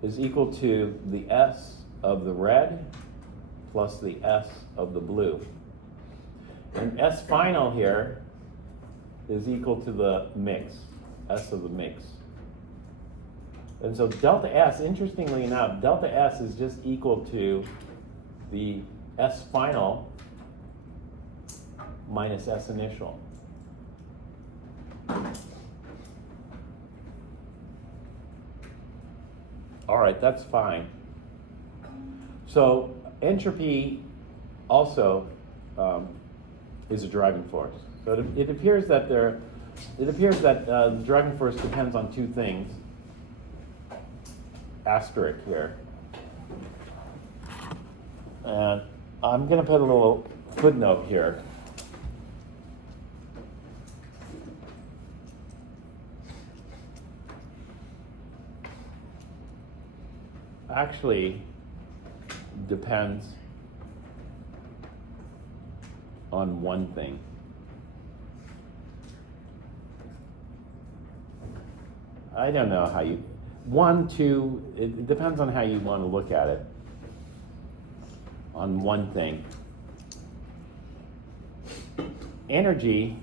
is equal to the S of the red plus the S of the blue. And S final here is equal to the mix, S of the mix. And so delta S, interestingly enough, delta S is just equal to the S final minus S initial. All right, that's fine. So entropy also is a driving force. So it appears that the driving force depends on two things. Asterisk here. And I'm going to put a little footnote here. Actually, depends on one thing. I don't know how you, it depends on how you want to look at it. On one thing. Energy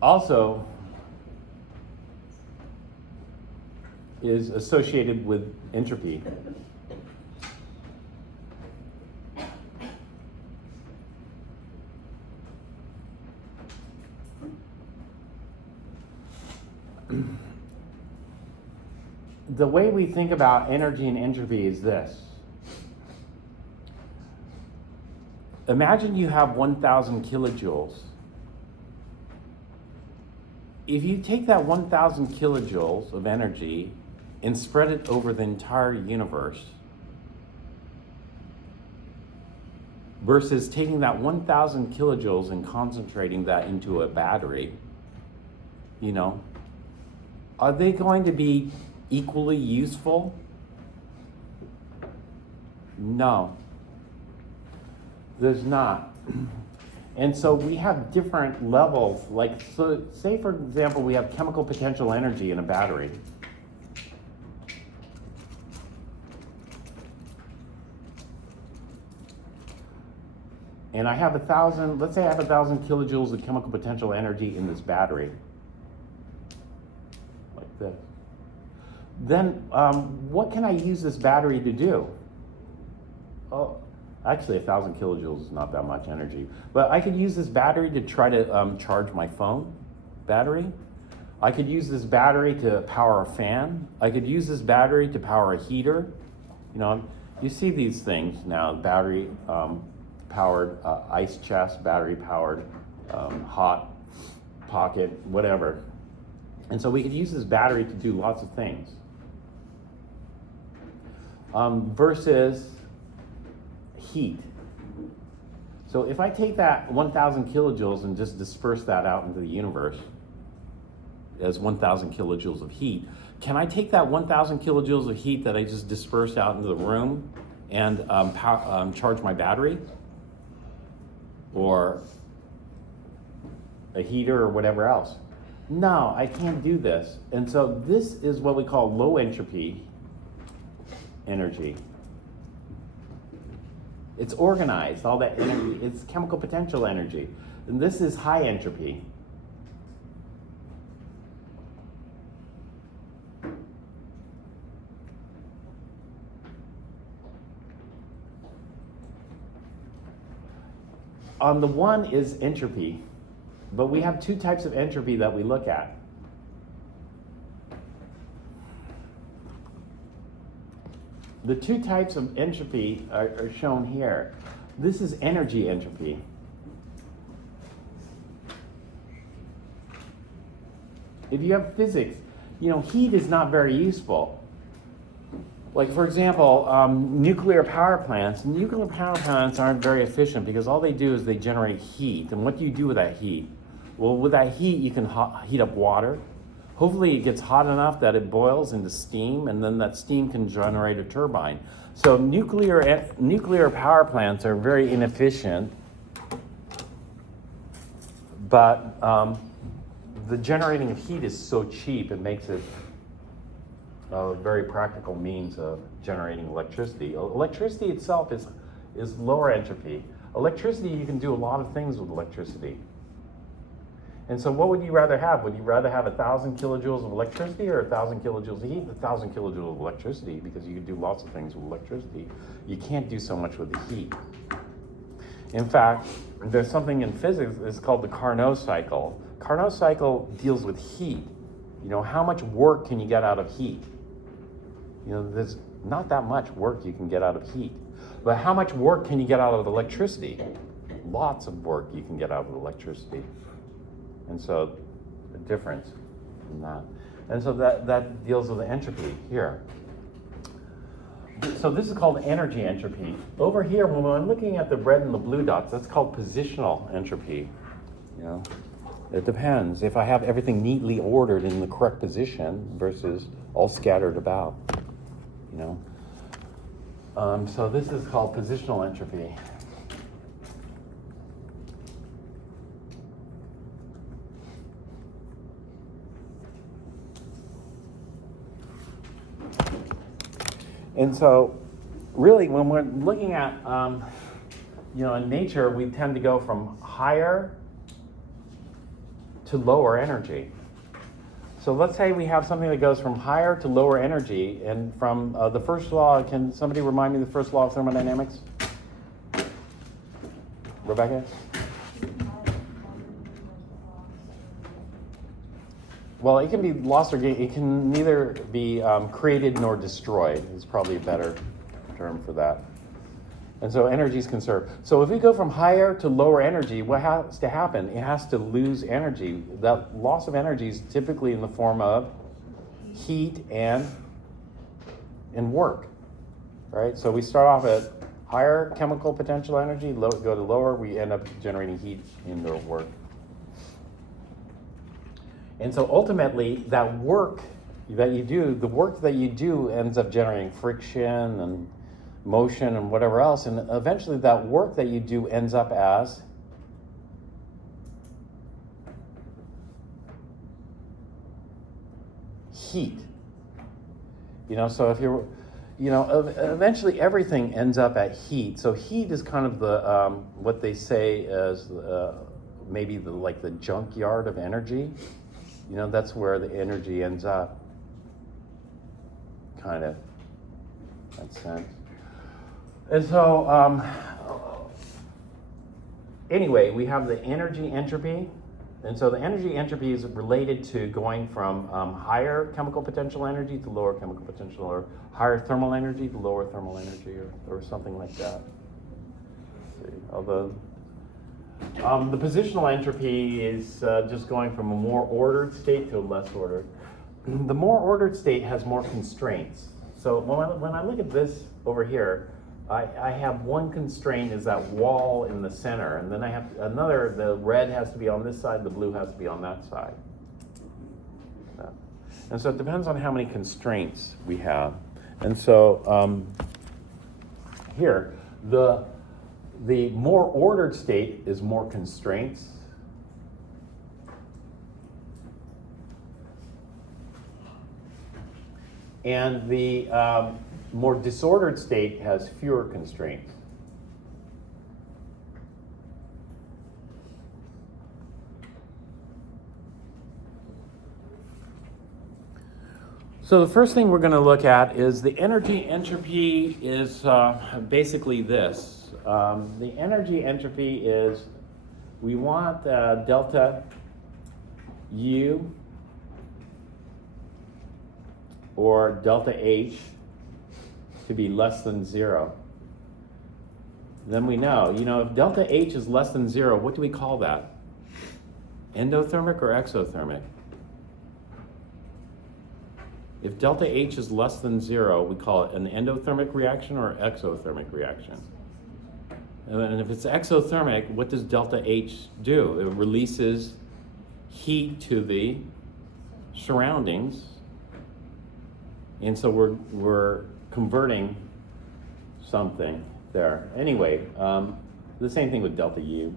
also is associated with entropy. The way we think about energy and entropy is this. Imagine you have 1,000 kilojoules. If you take that 1,000 kilojoules of energy and spread it over the entire universe versus taking that 1,000 kilojoules and concentrating that into a battery, are they going to be equally useful? No, there's not. And so we have different levels, like, so say for example, we have chemical potential energy in a battery. And I have 1,000, let's say I have 1,000 kilojoules of chemical potential energy in this battery, like this. Then what can I use this battery to do? Oh, actually 1,000 kilojoules is not that much energy, but I could use this battery to try to charge my phone battery. I could use this battery to power a fan. I could use this battery to power a heater. You know, you see these things now, battery powered ice chest, battery powered hot pocket, whatever. And so we could use this battery to do lots of things. Versus heat. So if I take that 1,000 kilojoules and just disperse that out into the universe as 1,000 kilojoules of heat, can I take that 1,000 kilojoules of heat that I just dispersed out into the room and charge my battery? Or a heater or whatever else? No, I can't do this. And so this is what we call low entropy energy. It's organized, all that energy, it's chemical potential energy. And this is high entropy. The one is entropy, but we have two types of entropy that we look at. The two types of entropy are shown here. This is energy entropy. If you have physics, you know, heat is not very useful. Like, for example, nuclear power plants. Nuclear power plants aren't very efficient because all they do is they generate heat. And what do you do with that heat? Well, with that heat, you can heat up water. Hopefully it gets hot enough that it boils into steam, and then that steam can generate a turbine. So nuclear power plants are very inefficient, but the generating of heat is so cheap, it makes it a very practical means of generating electricity. Electricity itself is lower entropy. Electricity, you can do a lot of things with electricity. And so what would you rather have? Would you rather have 1,000 kilojoules of electricity or 1,000 kilojoules of heat? 1,000 kilojoules of electricity, because you can do lots of things with electricity. You can't do so much with the heat. In fact, there's something in physics, it's called the Carnot cycle. Carnot cycle deals with heat. You know, how much work can you get out of heat? You know, there's not that much work you can get out of heat. But how much work can you get out of electricity? Lots of work you can get out of electricity. And so the difference in that. And so that deals with the entropy here. So this is called energy entropy. Over here, when I'm looking at the red and the blue dots, that's called positional entropy. You know, it depends if I have everything neatly ordered in the correct position versus all scattered about. You know, so this is called positional entropy. And so, really, when we're looking at, you know, in nature, we tend to go from higher to lower energy. So let's say we have something that goes from higher to lower energy, and from the first law, can somebody remind me the first law of thermodynamics? Rebecca? Well, it can be lost or gained. It can neither be created nor destroyed. Is probably a better term for that. And so energy is conserved. So if we go from higher to lower energy, what has to happen? It has to lose energy. That loss of energy is typically in the form of heat and work, right? So we start off at higher chemical potential energy, go to lower, we end up generating heat in the work. And so ultimately, that work that you do, the work that you do ends up generating friction and motion and whatever else, and eventually that work that you do ends up as heat. So if you're, eventually everything ends up at heat. So heat is kind of the, what they say is maybe the junkyard of energy. That's where the energy ends up, kind of, in that sense. And so, anyway, we have the energy entropy. And so the energy entropy is related to going from higher chemical potential energy to lower chemical potential, or higher thermal energy to lower thermal energy, or something like that. Let's see. Although the positional entropy is just going from a more ordered state to a less ordered. The more ordered state has more constraints. So when I look at this over here, I have one constraint is that wall in the center, and then I have another, the red has to be on this side, the blue has to be on that side. And so it depends on how many constraints we have. And so here, the more ordered state is more constraints. And the more disordered state has fewer constraints. So the first thing we're going to look at is the energy entropy is basically this. The energy entropy is, we want delta U or delta H to be less than 0. Then we know, if delta H is less than 0, what do we call that? Endothermic or exothermic? If delta H is less than 0, we call it an endothermic reaction or exothermic reaction. And if it's exothermic, what does delta H do? It releases heat to the surroundings. And so we're converting something there. Anyway, the same thing with delta U.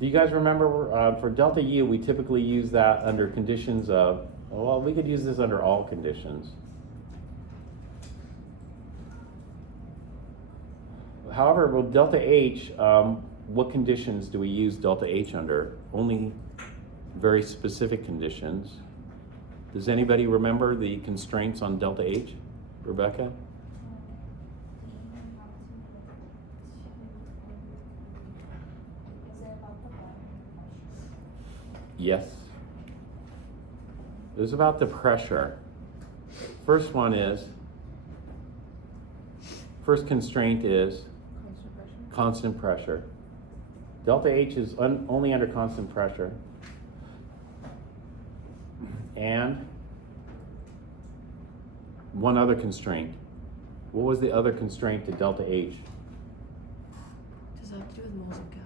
Do you guys remember for delta U, we typically use that under conditions of, well, we could use this under all conditions. However, with delta H, what conditions do we use delta H under? Only very specific conditions. Does anybody remember the constraints on delta H? Rebecca? Yes. It was about the pressure. First constraint is constant pressure. Delta H is only under constant pressure. And one other constraint. What was the other constraint to delta H? Does that have to do with moles of gas?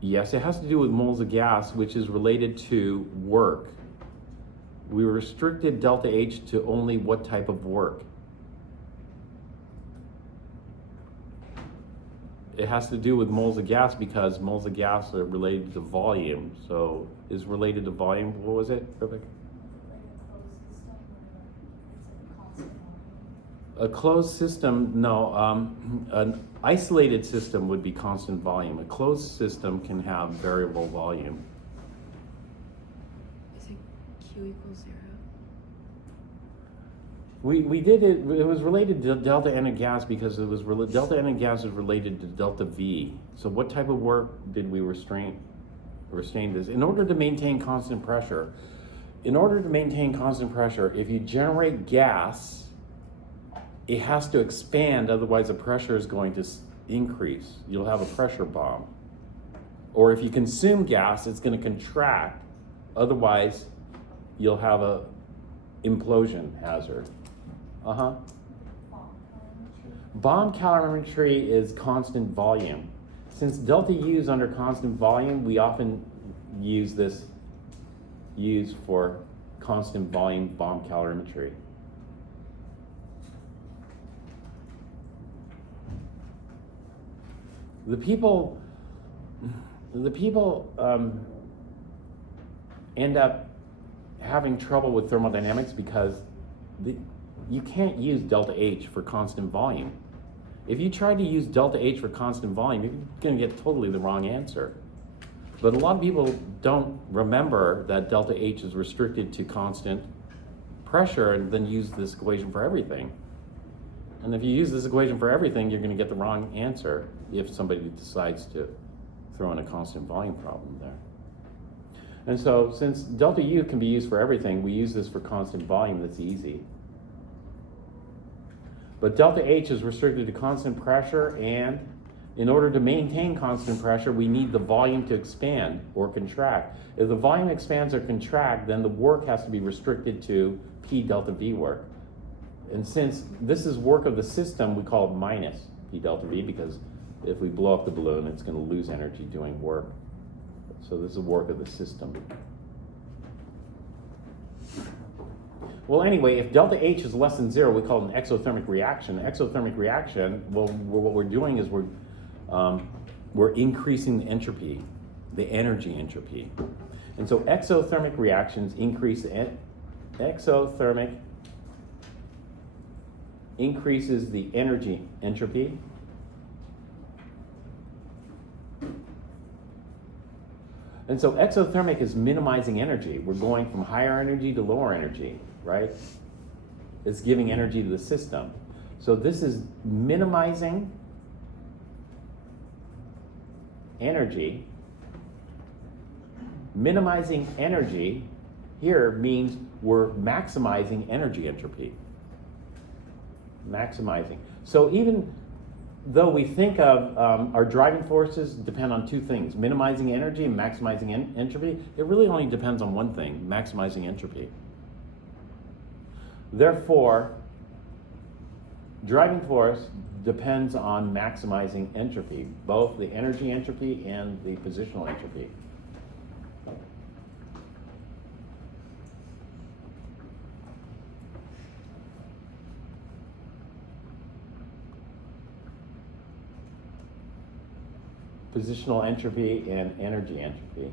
Yes, it has to do with moles of gas, which is related to work. We restricted delta H to only what type of work? It has to do with moles of gas because moles of gas are related to volume. So is related to volume, what was it, Rebecca? A closed system, no. An isolated system would be constant volume. A closed system can have variable volume. Is it Q equals 0? We did it. It was related to delta N of gas because it was delta N of gas is related to delta V. So what type of work did we restrain this? In order to maintain constant pressure, if you generate gas, it has to expand, otherwise the pressure is going to increase. You'll have a pressure bomb. Or if you consume gas, it's going to contract, otherwise you'll have a implosion hazard. Bomb calorimetry is constant volume. Since delta U is under constant volume, we often use for constant volume bomb calorimetry. The people end up having trouble with thermodynamics because you can't use delta H for constant volume. If you try to use delta H for constant volume, you're going to get totally the wrong answer. But a lot of people don't remember that delta H is restricted to constant pressure and then use this equation for everything. And if you use this equation for everything, you're going to get the wrong answer if somebody decides to throw in a constant volume problem there. And so since delta U can be used for everything, we use this for constant volume. That's easy. But delta H is restricted to constant pressure, and in order to maintain constant pressure, we need the volume to expand or contract. If the volume expands or contract, then the work has to be restricted to P delta V work. And since this is work of the system, we call it minus P delta V, because if we blow up the balloon, it's going to lose energy doing work. So this is work of the system. Well, anyway, if delta H is less than 0, we call it an exothermic reaction. An exothermic reaction, well, what we're doing is we're increasing the entropy, the energy entropy. And so exothermic reactions increases the energy entropy. And so exothermic is minimizing energy. We're going from higher energy to lower energy, right? It's giving energy to the system. So this is minimizing energy. Minimizing energy here means we're maximizing energy entropy. Maximizing. So even though we think of our driving forces depend on two things, minimizing energy and maximizing entropy, it really only depends on one thing, maximizing entropy. Therefore, driving force depends on maximizing entropy, both the energy entropy and the positional entropy. Positional entropy and energy entropy.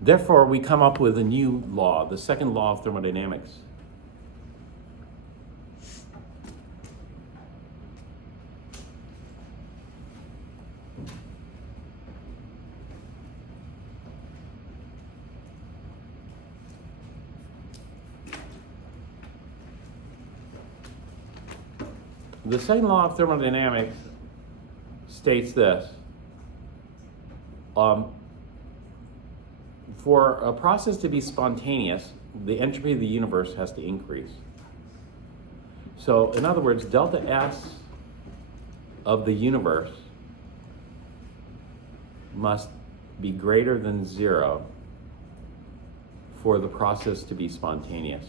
Therefore, we come up with a new law, the second law of thermodynamics. The second law of thermodynamics states this. For a process to be spontaneous, the entropy of the universe has to increase. So, in other words, delta S of the universe must be greater than 0 for the process to be spontaneous.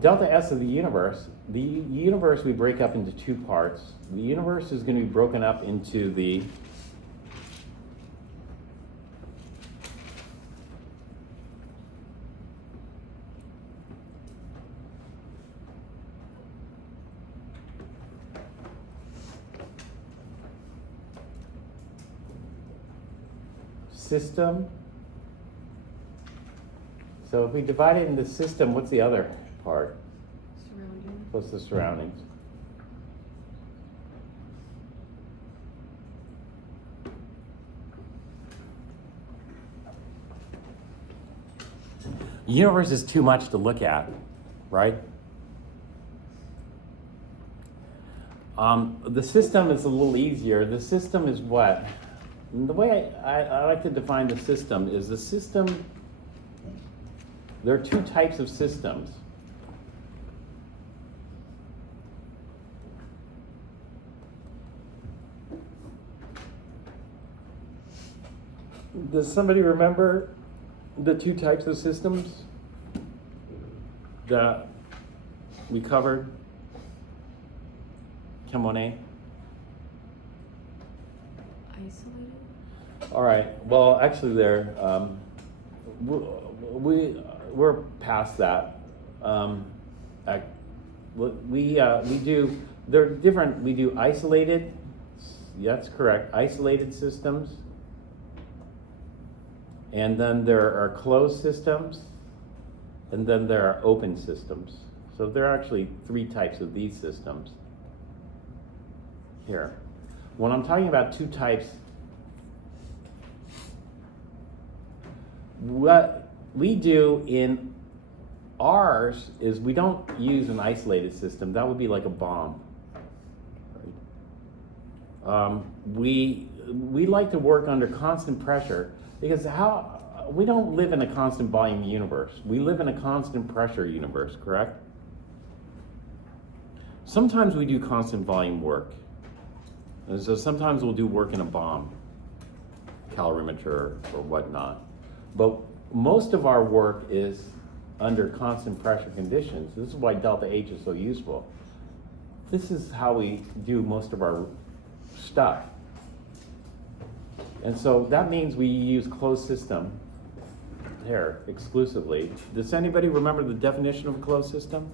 Delta S of the universe we break up into two parts. The universe is going to be broken up into the system. So if we divide it into system, what's the other part? Surrounding. What's the surroundings? The universe is too much to look at, right? The system is a little easier. The system is what? And the way I like to define the system is the system, there are two types of systems. Does somebody remember the two types of systems that we covered? Chem 1A? Isolated? All right. Well, actually, we're past that. We do. They're different. We do isolated. That's correct. Isolated systems. And then there are closed systems. And then there are open systems. So there are actually three types of these systems. Here. When I'm talking about two types, what we do in ours is we don't use an isolated system. That would be like a bomb. We like to work under constant pressure because we don't live in a constant volume universe. We live in a constant pressure universe, correct? Sometimes we do constant volume work. And so sometimes we'll do work in a bomb, calorimeter or whatnot. But most of our work is under constant pressure conditions. This is why delta H is so useful. This is how we do most of our stuff. And so that means we use closed system here exclusively. Does anybody remember the definition of a closed system?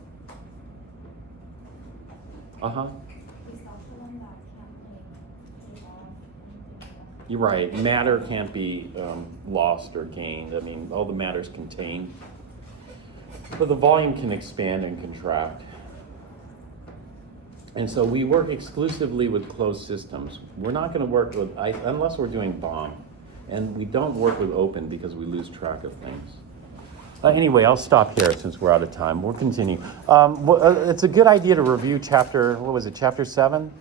Uh-huh. You're right. Matter can't be lost or gained. I mean, all the matter is contained. But the volume can expand and contract. And so we work exclusively with closed systems. We're not going to work with, unless we're doing bomb. And we don't work with open because we lose track of things. Anyway, I'll stop here since we're out of time. We'll continue. It's a good idea to review chapter 7?